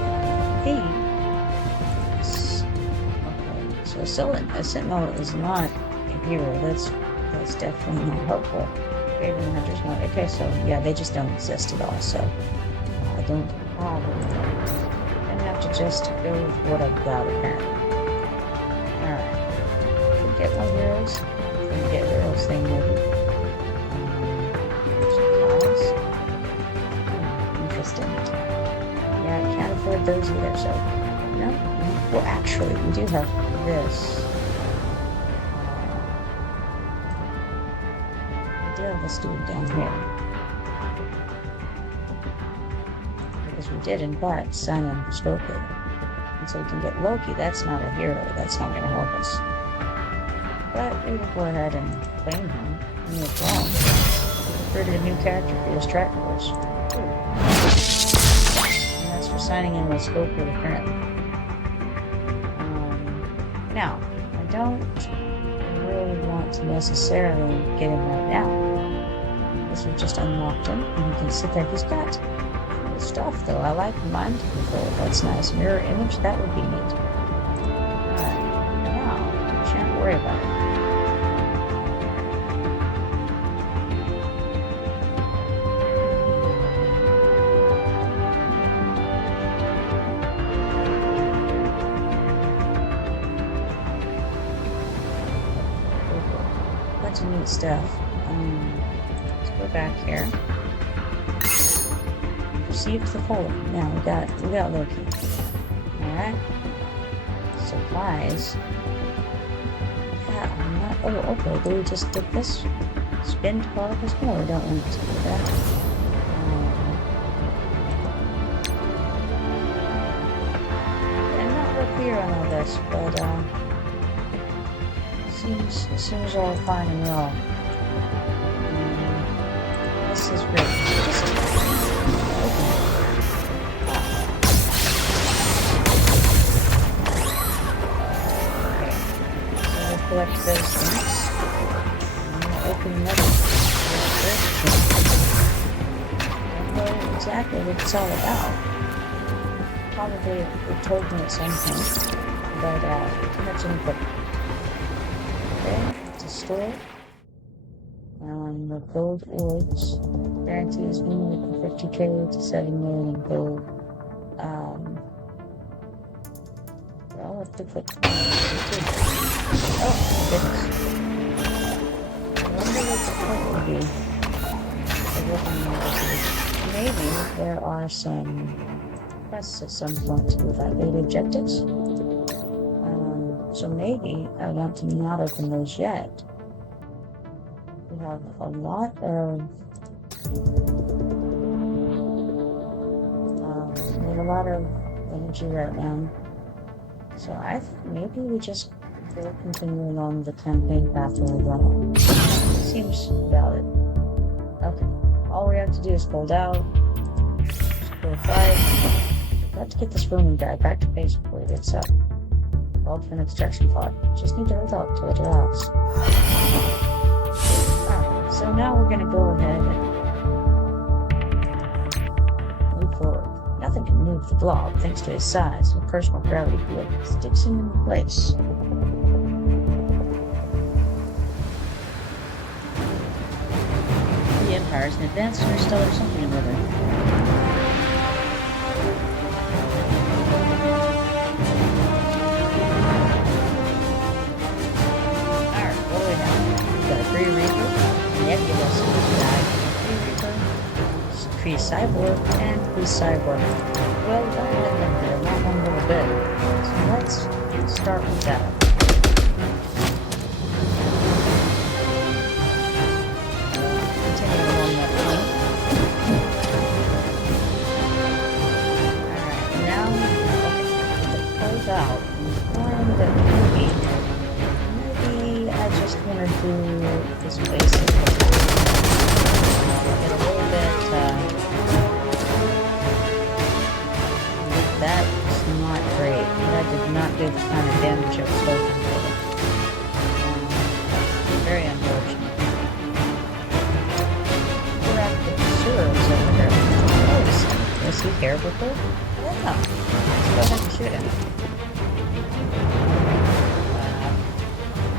I think. Okay, so a Sentinel is not hero, that's definitely not helpful. Raven Hunters not. Okay, so yeah, they just don't exist at all, so I don't probably have to just go with what I've got apparently. Alright. Could get more heroes. Gonna get heroes thing maybe. Supplies. Interesting. Yeah, I can't afford those either, so no. Well actually we do have this. let's do it down here. Because we did, in fact, sign in Loki. And so we can get Loki. That's not a hero. That's not going to help us. But we will go ahead and claim him. No problem. Created a new character for this track course. And that's for signing in with Scope with a current. Now, I don't really want to necessarily get him right now. This we've just unlocked him, and you can sit there. He's got cool stuff, though. I like mind control. That's nice. Mirror image, that would be neat. Alright, now, you shan't worry about it. Bunch of neat stuff. Let's go back here. Received the folder. Now we got Loki. Alright. Supplies. Yeah, I'm not. Oh, okay. Do we just get this? Spin to particles? No, we don't want to do that. I'm not real clear on all this, but seems all fine and well. This is great. Just open okay. So we'll collect those things. And we'll open another. I don't know exactly what it's all about. Probably it told me at some point, but that's input. To store. The gold orbs guarantees minimum from 50k to 7 million in gold. Well, let's do quick. Oh, goodness. I wonder what the point would be. Maybe there are some quests at some point with outdated objectives. So maybe I want to not open those yet. We have a lot of energy right now. So I think maybe we just will continue along the campaign path where we're going. Seems valid. Okay. All we have to do is hold out. Just go fight. We've got to get this Roman guy back to base before he gets up. Called for an extraction pod. Just need to hold up till it allows. Alright, so now we're gonna go ahead and move forward. Nothing can move the blob thanks to his size and personal gravity field. It sticks him in place. The Empire is an advanced interstellar something or other. Cyborg and Cyborg. Well, that would have been there a little bit. So let's start with that. Continue along that line. Alright, now, okay, to close out, we find that maybe I just want to do this basic. Get a little bit, that's not great. That did not do the kind of damage I was hoping for. Very unfortunate. We're at the sewers over there. Oh, is he here before? I don't know. Let's go ahead and shoot him.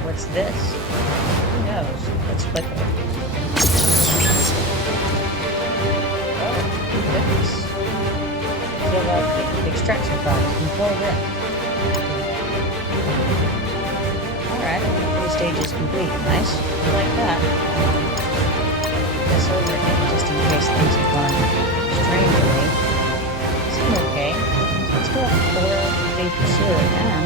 What's this? Who knows? Let's click it. Oh, goodness. Fill out the extraction pod. Control that. Alright, 3 stages complete. Nice. I like that. This over here just in case things have gone strangely. Seem okay. Let's go up 4 feet to 0 now.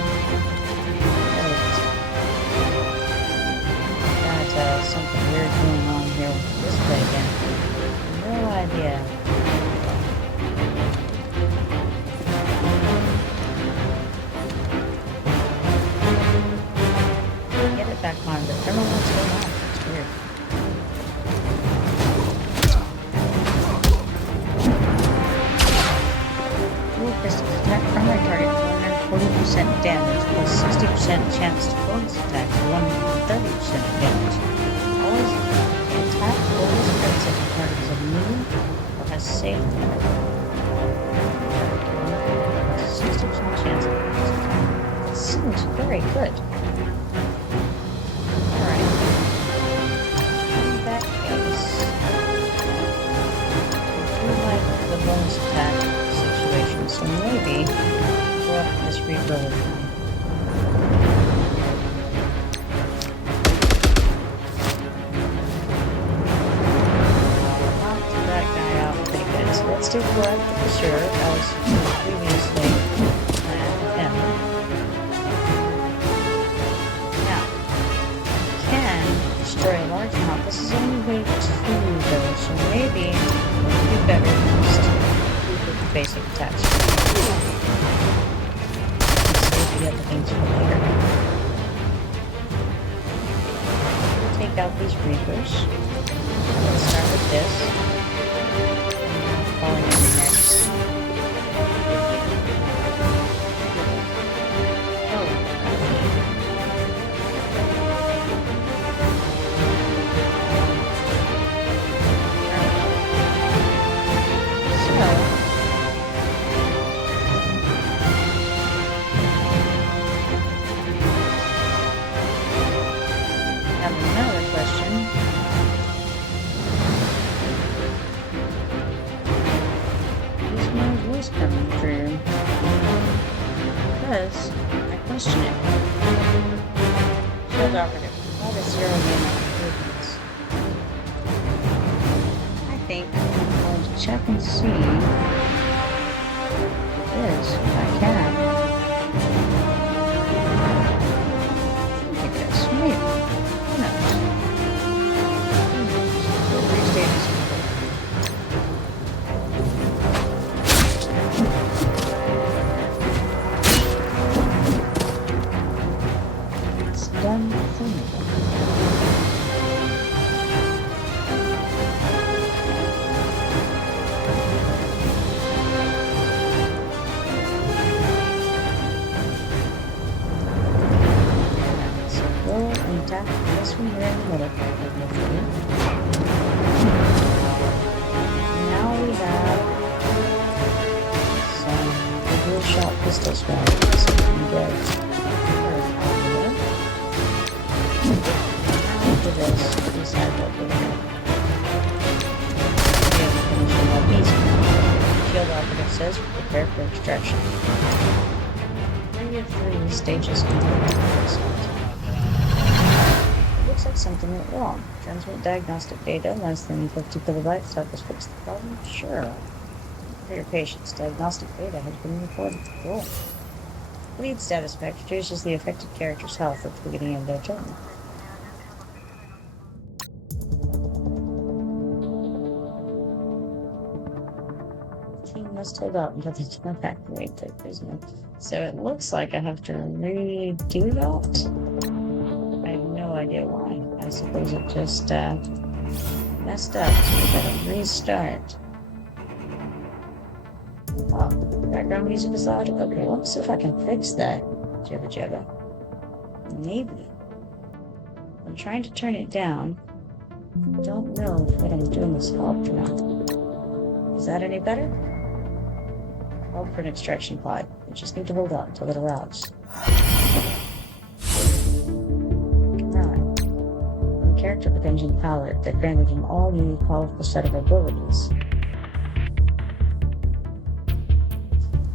Got something weird going on here this way again. No idea. Get it back on, but I don't know what's going on. It's weird. Dual pistols attack primary target 140% damage plus 60% chance to bonus attack for 130% damage. Always attack bonus crits if the target is immune or has safe cover. 60% chance of bonus attack. That seems very good. Alright. In that case, I do like the bonus attack situation, so maybe go up this reroll. Knocked that guy out pretty good, so let's do blood for sure, as previously planned with him. Now, can destroy a large amount. This is only wave 2 though, so maybe it would be better just to do the basic attacks. Save the other things for later. We'll take out these reapers. Let's start with this. Falling in next. Coming through because I question it. Shield operative. What is zero game improvements? I think I'm going to check and see what it is if I can. I think it is. Maybe. Who knows? So 3 stages. Done thing. So go and tap this one here in the middle. Now we have some dual shot pistol squad, so we can get after this, decide what we're doing. We have to finish them up easy. Shield operative says prepare for extraction. 3 of 3 stages complete. It looks like something went wrong. Transmit diagnostic data, less than 50 kilobytes. Help us fix the problem? Sure. For your patience, diagnostic data has been reported. Cool. Bleed status effect reduces the affected character's health at the beginning of their turn. Must hold out until they can evacuate their prisoner. So it looks like I have to redo that. I have no idea why. I suppose it just messed up, so we gotta restart. Oh, background music is loud. Okay, let's see if I can fix that. Jibba jabba. Maybe. I'm trying to turn it down. Don't know if what I'm doing is helped or not. Is that any better? Hold for an extraction pod. You just need to hold on until it allows. Alright. When the character becomes empowered, they're granted an all-new powerful set of abilities.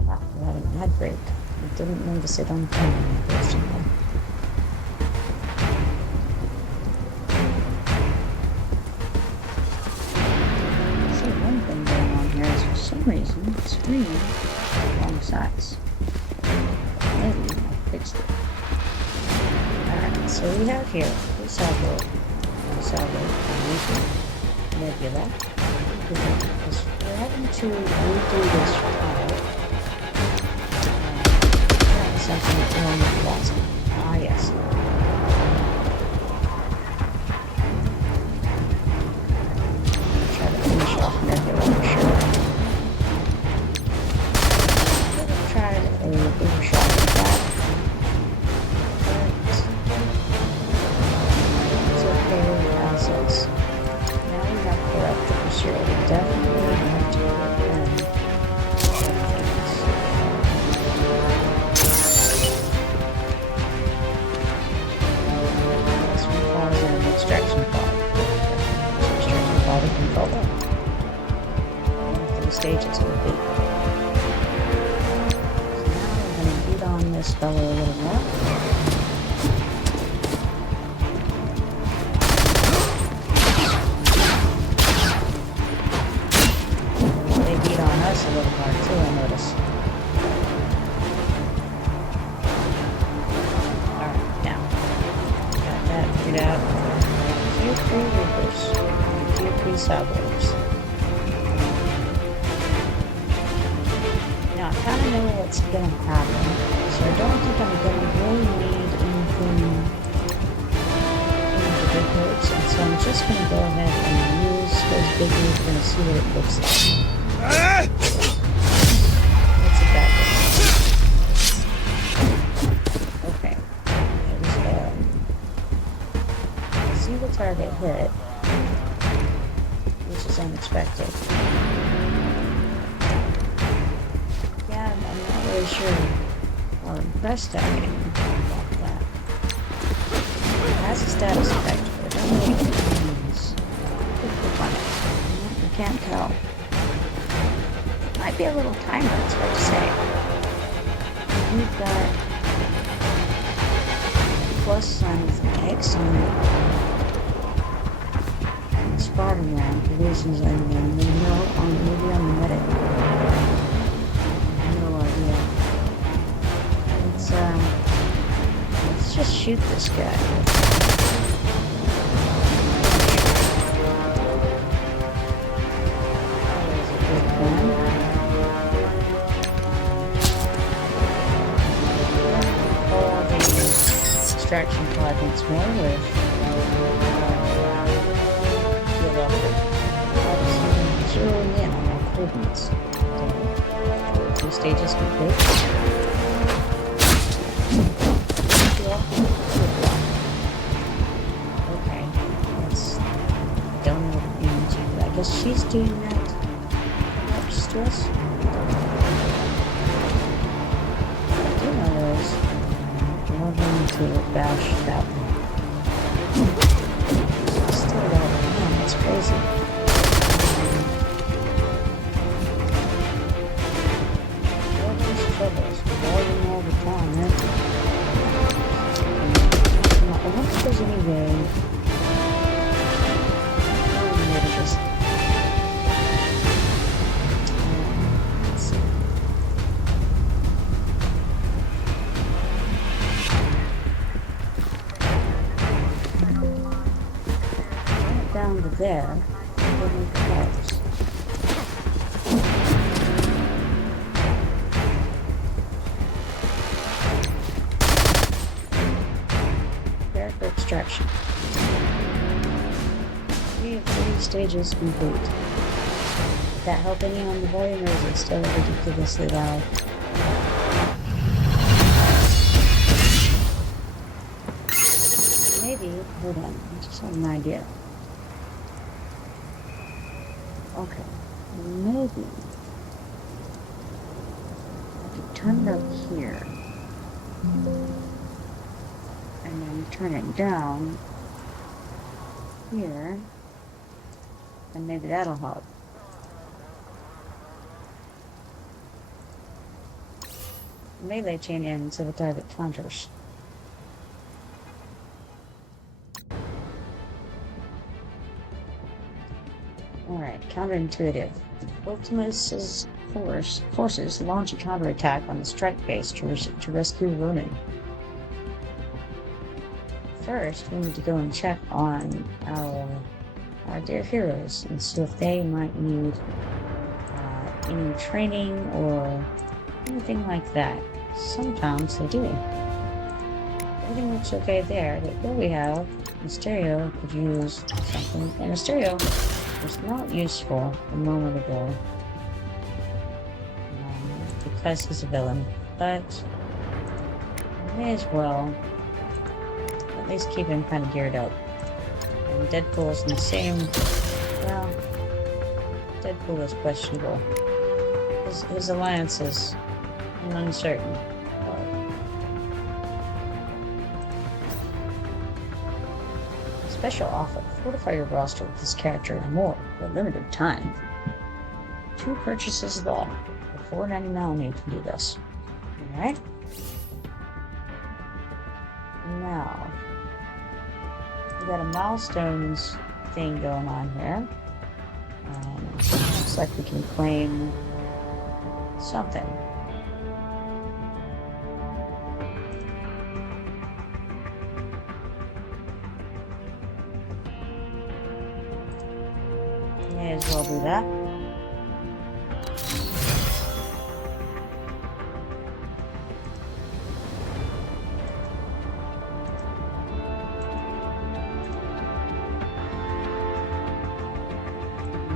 Wow, we had an ad break. I didn't notice it on camera, unfortunately. For some reason, the screen wrong size. Maybe I fixed it. Alright, so we have here salvo, nebula. Because we're having to redo this part. Something wrong with the boss. Ah, yes. Try to finish off nebula for sure. Could have tried a bigger shot at that. It's okay as is. Now we have corrupt the pursuer. We definitely have to put in this one falls in an extraction pod. Extraction pod to control it. After the stage is complete. So now we're going to beat on this fellow a little more. A little more too, I notice. Alright, now. Got that figured out. Tier 3 Reapers. Tier 3 Salvos. Now, I kind of know what's going to happen, so I don't think I'm going to really need anything in the big moves, and so I'm just going to go ahead and use those big moves and see what it looks like. What's it got? Okay. See the target hit, which is unexpected. Yeah, I'm not really sure how impressed I am about that. It has a status effect, but I don't know what it means. Click on it. You can't tell. Might be a little timer, it's hard to say. We've got plus sign with an X on it. Spotting round, the reasons I mean, we know on maybe on the medic. No idea. Let's just shoot this guy. That was a good plan. Extraction pod once more with field optic. Zeroing in on our coordinates. So, 2 stages complete. Okay, that's. Don't know what it means, but I guess she's doing that. Perhaps to us. I do know those. We're going to bash that one. Still got it. Man, that's crazy. All these troubles, falling all the time, eh? I wonder if there's any way. Maybe just. Let's see. Down to there, then we close. Prepare for extraction. We have 3 stages complete. Did that help any on the volume, or is it still ridiculously loud? Maybe, hold on, I just have an idea. Okay, maybe I could turn it up here and then turn it down here, and maybe that'll help. Melee chain in so the target counters. Alright, counterintuitive. Ultimus's forces launch a counterattack on the strike base to rescue Ronin. First, we need to go and check on our our dear heroes and see if they might need any training or anything like that. Sometimes they do. Everything looks okay there, but here we have Mysterio could use something, and Mysterio was not useful a moment ago because he's a villain, but we may as well at least keep him kind of geared up. And Deadpool is in the same, well, Deadpool is questionable. His alliance is uncertain. Special offer. Fortify your roster with this character and more for a limited time. 2 purchases long. For $4.99 you can do this. Alright? Now, we got a milestones thing going on here. Looks like we can claim something. May as well do that.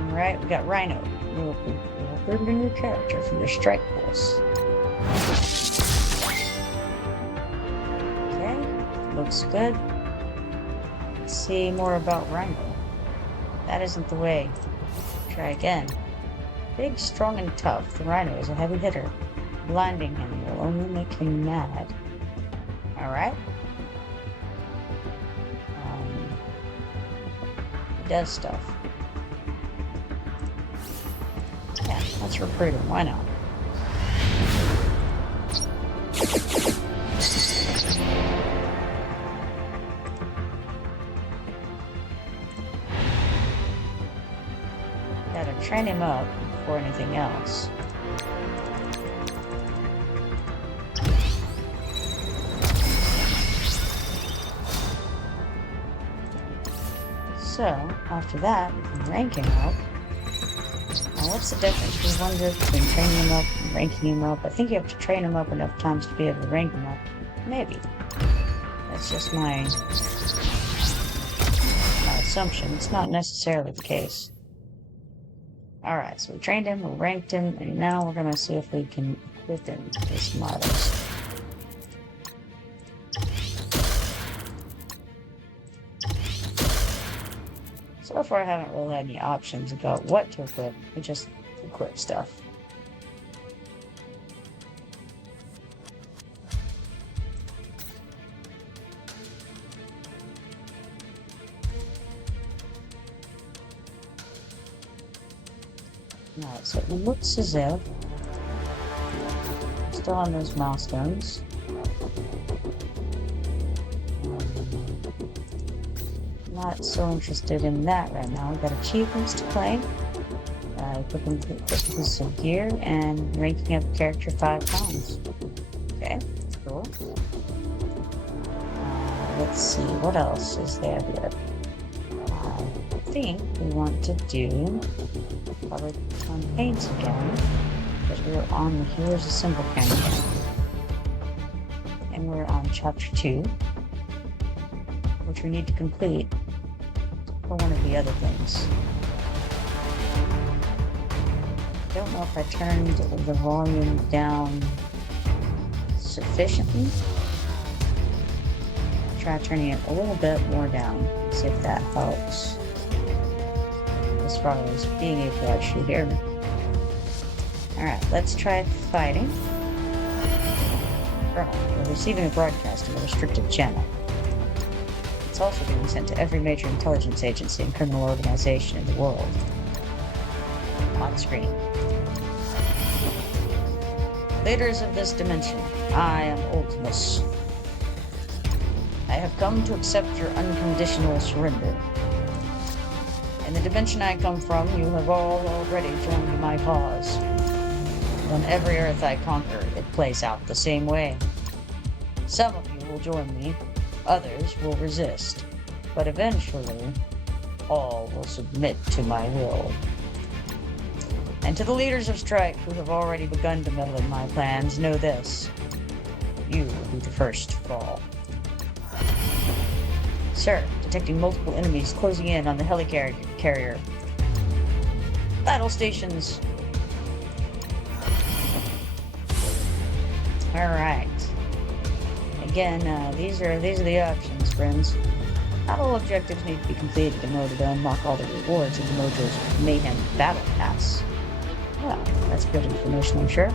Alright, we got Rhino. We'll recruit a new character from your strike force. Okay, looks good. Let's see more about Rhino. That isn't the way. Try again. Big, strong, and tough, the Rhino is a heavy hitter. Blinding him will only make him mad. Alright. He does stuff. Yeah, let's recruit him. Why not? Gotta train him up before anything else. So, after that, we can rank him up. Now, what's the difference? We wonder between training him up and ranking him up. I think you have to train him up enough times to be able to rank him up. Maybe. That's just my assumption. It's not necessarily the case. Alright, so we trained him, we ranked him, and now we're gonna see if we can equip him his models. So far I haven't really had any options about what to equip, we just equip stuff. Alright, so it looks as if still on those milestones. Not so interested in that right now. We've got achievements to claim. Equipping pieces of gear and ranking up character 5 times. Okay, cool. Let's see, what else is there here? I think we want to do probably campaigns again, because we're on the Heroes Assemble campaign. And we're on chapter 2, which we need to complete for one of the other things. I don't know if I turned the volume down sufficiently. Try turning it a little bit more down, see if that helps. As far as being able to actually hear me. Alright, let's try fighting. We're receiving a broadcast of a restricted channel. It's also being sent to every major intelligence agency and criminal organization in the world. On screen. Leaders of this dimension, I am Ultimus. I have come to accept your unconditional surrender. In the dimension I come from, you have all already joined my cause. On every Earth I conquer, it plays out the same way. Some of you will join me, others will resist, but eventually, all will submit to my will. And to the leaders of strike who have already begun to meddle in my plans, know this. You will be the first to fall. Sir, detecting multiple enemies closing in on the helicarrier. Battle stations. Alright. Again, these are the options, friends. Not all objectives need to be completed in order to unlock all the rewards in the Mojo's Mayhem Battle Pass. Well, that's good information, I'm sure.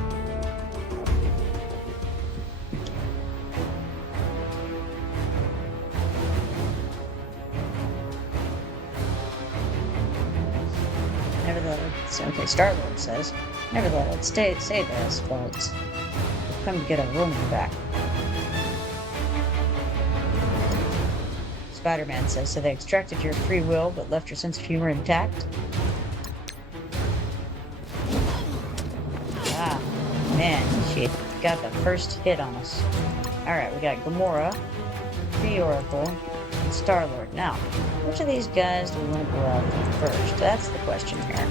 Nevertheless, okay, Star-Lord says, nevertheless, say this, but we've come to get our Ronin back. Spider-Man says, so they extracted your free will, but left your sense of humor intact? Ah, man, she got the first hit on us. Alright, we got Gamora, the Oracle, and Star-Lord. Now, which of these guys do we want to go after first? That's the question here.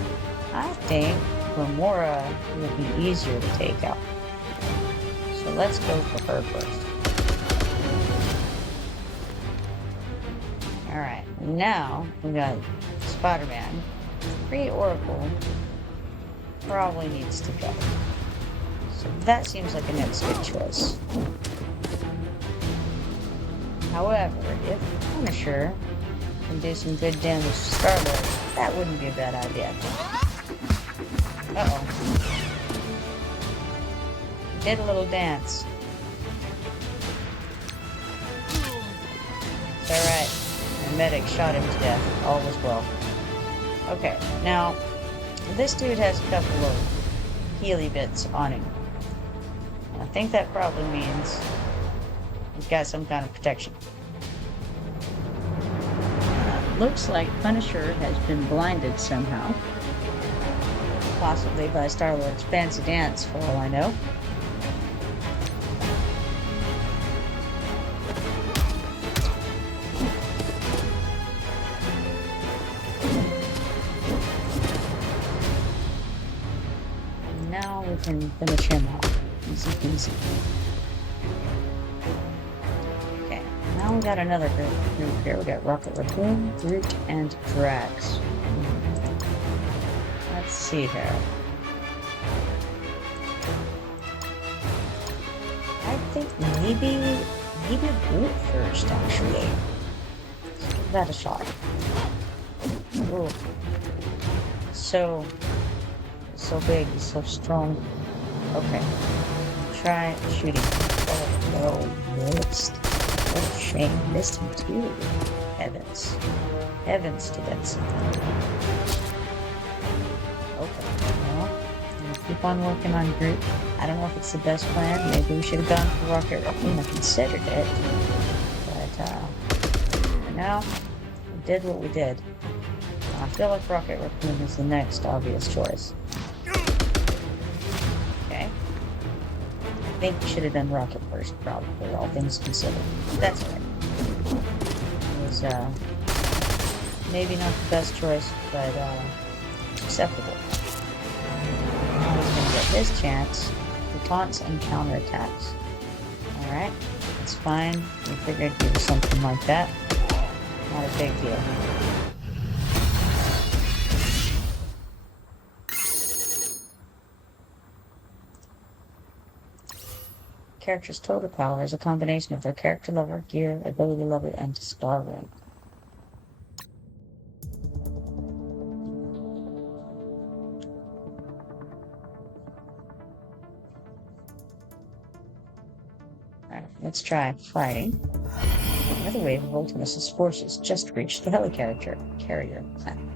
I think Gamora would be easier to take out. So let's go for her first. Alright, now we got Spider-Man. Free Oracle probably needs to go. So that seems like a next good choice. However, if Punisher can do some good damage to Star-Lord, that wouldn't be a bad idea. Uh-oh. Did a little dance. It's alright. The medic shot him to death. All was well. Okay, now, this dude has a couple of healy bits on him. I think that probably means he's got some kind of protection. Looks like Punisher has been blinded somehow. Possibly by Star-Lord's fancy dance, for all I know. Now we can finish him off. Easy peasy. Okay, now we got another group here. We got Rocket Raccoon, Groot, and Drax. Let's see here. I think maybe Groot first, actually. Let's give that a shot. Ooh. So big, he's so strong. Okay. Try shooting. Oh no, missed. What a shame. Missed him too. Heavens. Heavens to that. Okay, well, keep on working on Groot. I don't know if it's the best plan. Maybe we should have gone for Rocket Raccoon. I considered it. But, for now, we did what we did. I feel like Rocket Raccoon is the next obvious choice. Okay. I think we should have done Rocket first, probably, all things considered. That's alright. It was, maybe not the best choice, but, acceptable. Now he's gonna get his chance for taunts and counterattacks. Alright, that's fine. We figured it was something like that. Not a big deal. Character's total power is a combination of their character level, gear, ability level, and star rank. Alright, let's try fighting. Another wave of Ultimus' forces just reached the helicarrier planet.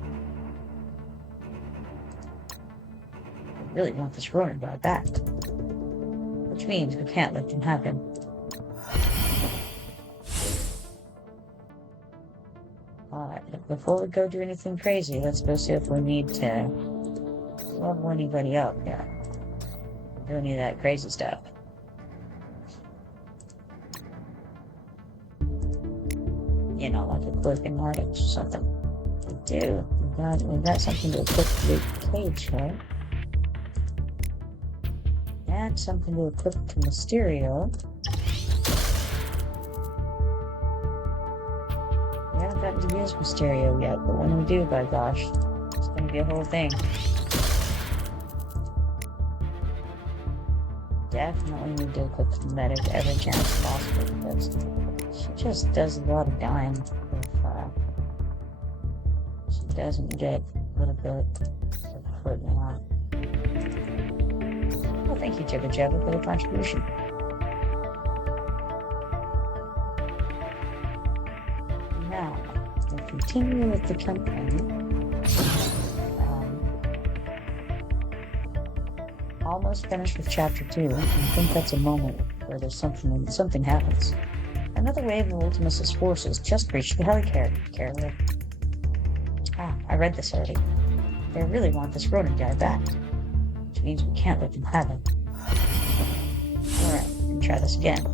I really want this Ronin brought back. Which means we can't let them have him. Alright, but before we go do anything crazy, let's go see if we need to level anybody up here. Do any of that crazy stuff. You know, like equipping artists or something. do. We got something to equip the cage here. And something to equip to Mysterio. We haven't gotten to use Mysterio yet, but when we do, by gosh, it's gonna be a whole thing. Definitely need to equip the medic every chance possible because she just does a lot of dying if she doesn't get a little bit of equipment out. Well, thank you, Jibba Jabba, for the contribution. Now, we'll continue with the campaign. Almost finished with chapter 2, and I think that's a moment where there's something happens. Another wave of Ultimus's forces just reached the helicarrier. I read this already. They really want this rodent guy back, which means we can't let them have him. Alright, and try this again.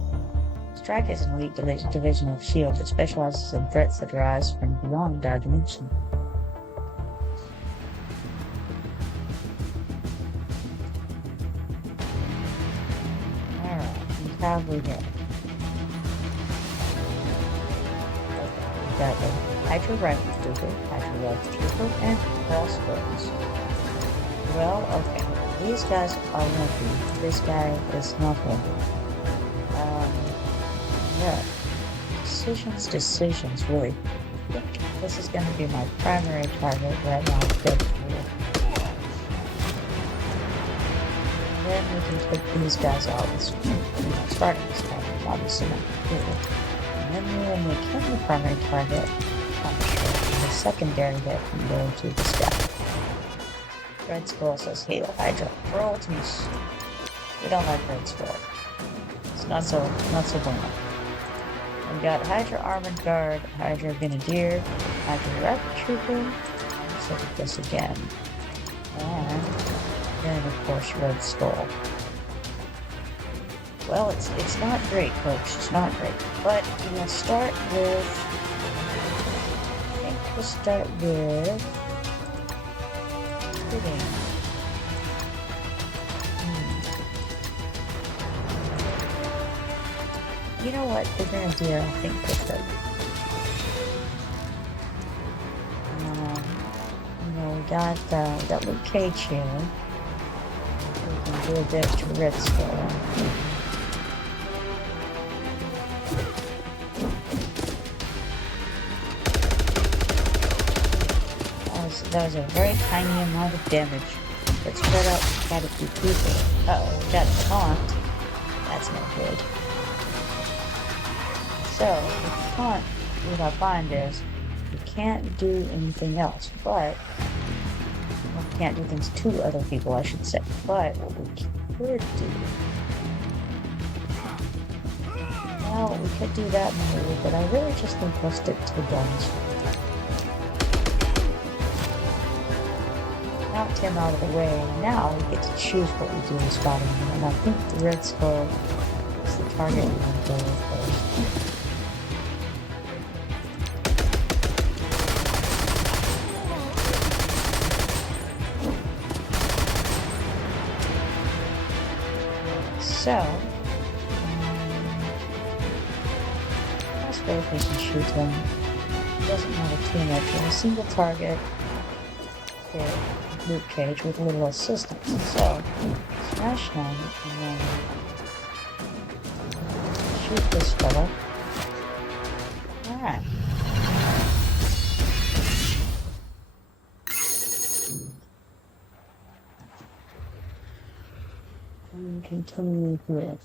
Strike is an elite division of S.H.I.E.L.D. that specializes in threats that arise from beyond our dimension. Probably here. We've got the Hydra rifle trooper, Hydra rifle trooper, and crossbows. Well, okay. These guys are lumpy. This guy is not lumpy. Yeah. Decisions, really. I think this is going to be my primary target right now. Deadpool. Then we can take these guys out. Starting this time, obviously not completely. And then when we kill the primary target, the secondary hit can go to the sky. Red Skull says, "Hail Hydra for Ultimus." We don't like Red Skull. It's not so bueno. We got Hydra Armored Guard, Hydra Grenadier, Hydra Rapid Trooper. Let's look at this again. And then of course Red Skull. Well, it's not great, folks. It's not great. But we'll start with. I think we'll start with. Hitting. You know what? We're gonna do, I think, with the. We got Luke Cage here. We can do a bit to Red Skull. That was a very tiny amount of damage, but spread out to quite a few people. Uh-oh, we got a taunt. That's no good. So, with the taunt, what I find is, we can't do anything else, but, well, we can't do things to other people, I should say, but what we could do, well, we could do that maybe, but I really just think we'll stick to the guns. Knocked him out of the way, and now we get to choose what we do in spotting him, and I think the Red Skull is the target we want to go with first. So, I suppose we can shoot him. It doesn't matter too much. With a single target here. Luke Cage with a little assistance. So, smash him and then shoot this fellow. Alright. And continue here.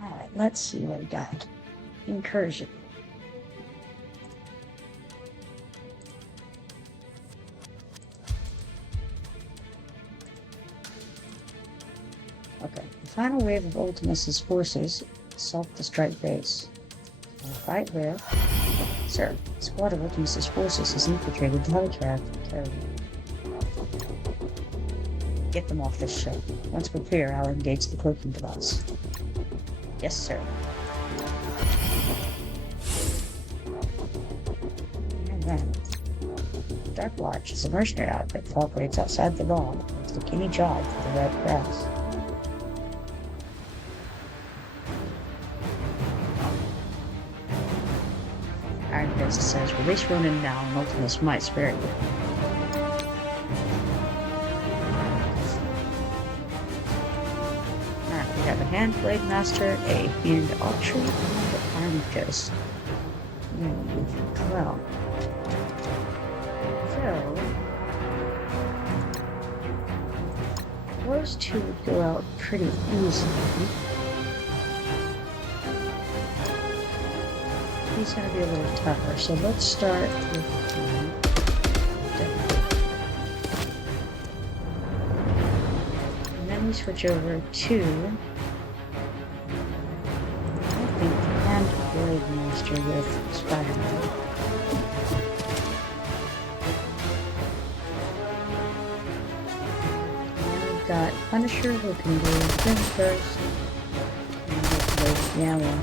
Alright, let's see what we got. Incursion. Okay, the final wave of Ultimus's forces assault the strike base. Fight where? Sir, a squad of Ultimus' forces has infiltrated the helicopter carrier. Get them off this ship. Once we're clear, I'll engage the cloaking device. Yes, sir. And then, Dark Watch is a mercenary outfit that operates outside the law and will take any job for the Red Cross. Iron Fist says, release Ronan now and Ultimus might spare you. Alright, we have a Hand Blade Master, a Hand Archer, and an Iron Fist. Well. So, those two would go out pretty easily. He's going to be a little tougher, so let's start with Deadpool. And then we switch over to, I think, the Hand Blade Master with Spider-Man. And we've got Punisher who can do things first. And hopefully, yeah, well,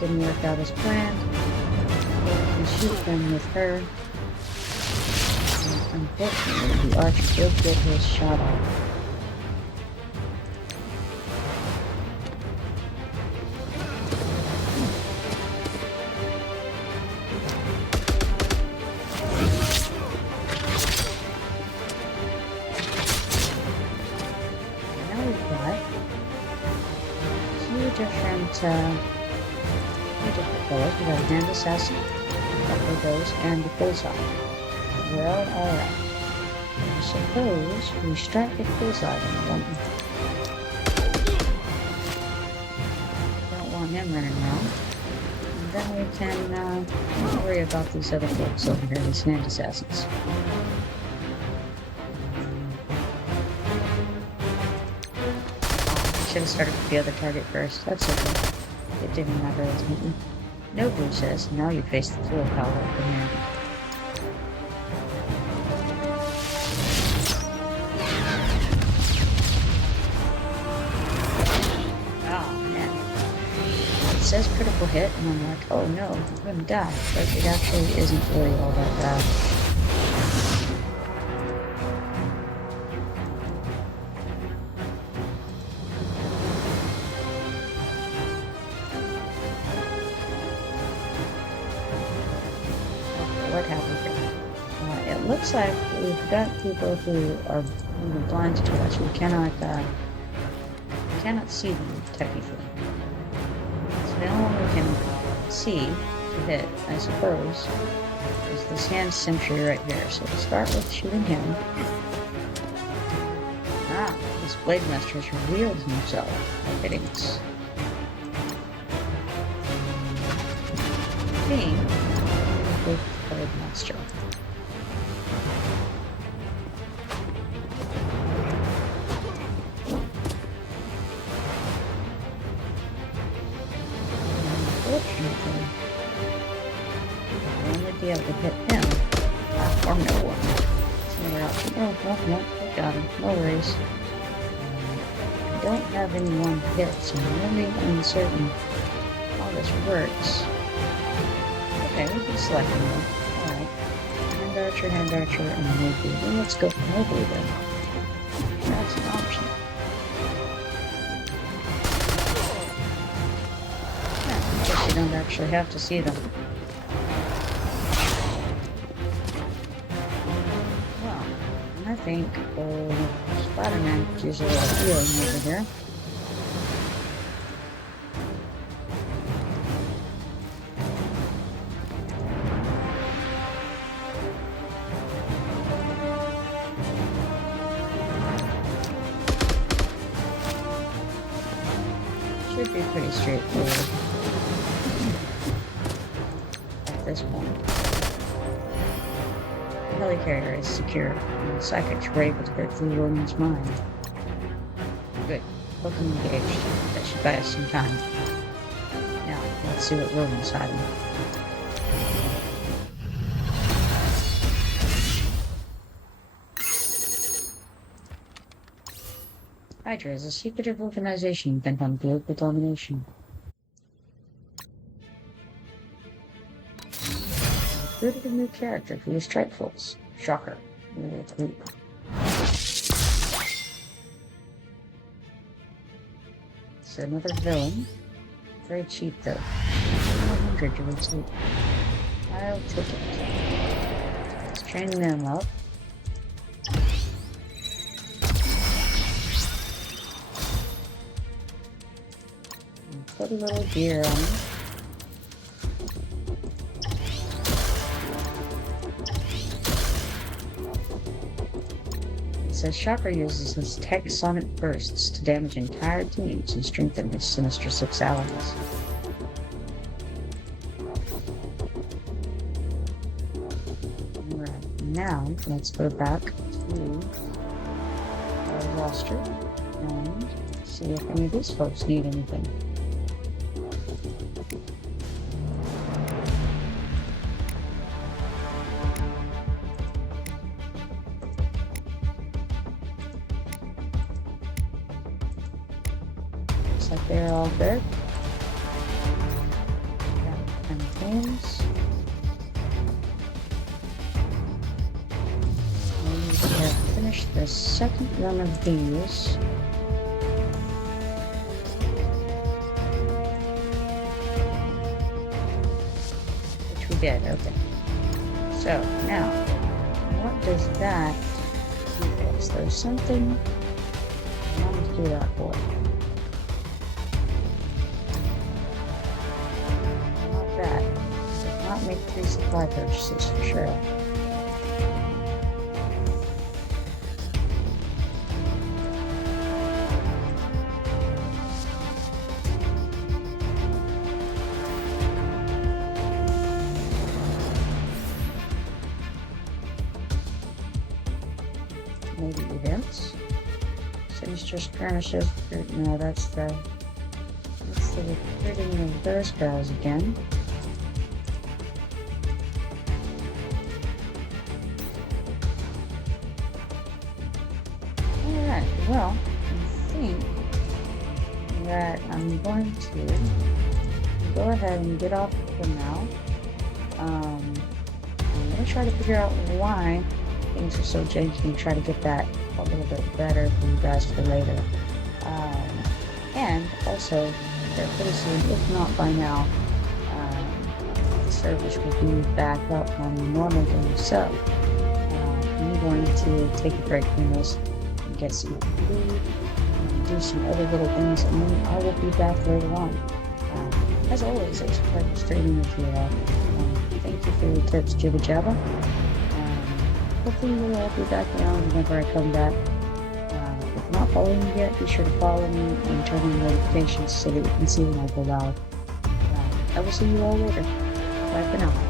didn't work out as planned. We can shoot them with her. And unfortunately, the archer did get his shot off. Now we've got two different fellows. We got a Hand Assassin, a couple of those, and the Bullseye. Well, alright. I suppose we start with Bullseye then. Don't want him running around. And then we can not worry about these other folks over here, these Hand Assassins. Should have started with the other target first. That's okay. It didn't matter ultimately. Nobu says, now you face the full power of the man. Oh man. It says critical hit, and I'm like, oh no, I'm gonna die. But it actually isn't really all that bad. What happened here? It looks like we've got people who are blind to us. We cannot see them technically. So the only one we can see to hit, I suppose, is this hand sentry right here. So we'll start with shooting him. Ah, this Blade Master has revealed himself by hitting us. Being with Blade Master. Unfortunately, I only be able to hit him. Or no one. It's another option. Oh, no, we got him. No worries. I don't have any one hit, so I'm really uncertain how this works. Okay, we can select him though. Alright. Hand Archer, and Mobley. Well, let's go for Mobley then. That's an option. Yeah, I guess you don't actually have to see them. Well, I think Spider-Man could use a little healing over here. Should be pretty straightforward at this point. The helicarrier is secure, and the psychics were able to break through Roman's mind. Good. Welcome engaged. That should buy us some time. Now, let's see what Roman's hiding. Hydra is a secretive organization bent on global domination. Recruited a new character for your strike force. Shocker. It's another villain. Very cheap though. 100 to recruit. I'll take it. Let's train them up. And put a little gear on them. It says Shocker uses his tech sonic bursts to damage entire teams and strengthen his Sinister Six allies. Alright, now let's go back to our roster and see if any of these folks need anything. Looks like they're all good. Got campaigns. And we have finished the second one of these. Which we did, okay. So now, what does that do? Is there something I want to do that for? Make 3 supply purchases for sure. Maybe events. Sinister skirmishes. No, that's the recruiting of those guys again. Well, I think that I'm going to go ahead and get off for now. I'm going to try to figure out why things are so janky and try to get that a little bit better for you guys for later. And also, pretty soon, if not by now, the service will be back up on normal game. So, I'm going to take a break from this. Get some food, do some other little things, and then I will be back later on. As always, it's a pleasure streaming with you all. Thank you for your tips, Jibba Jabba. Hopefully we'll all be back around whenever I come back. If not following me yet, be sure to follow me and turn on notifications so that you can see when I go live. I will see you all later. Bye for now.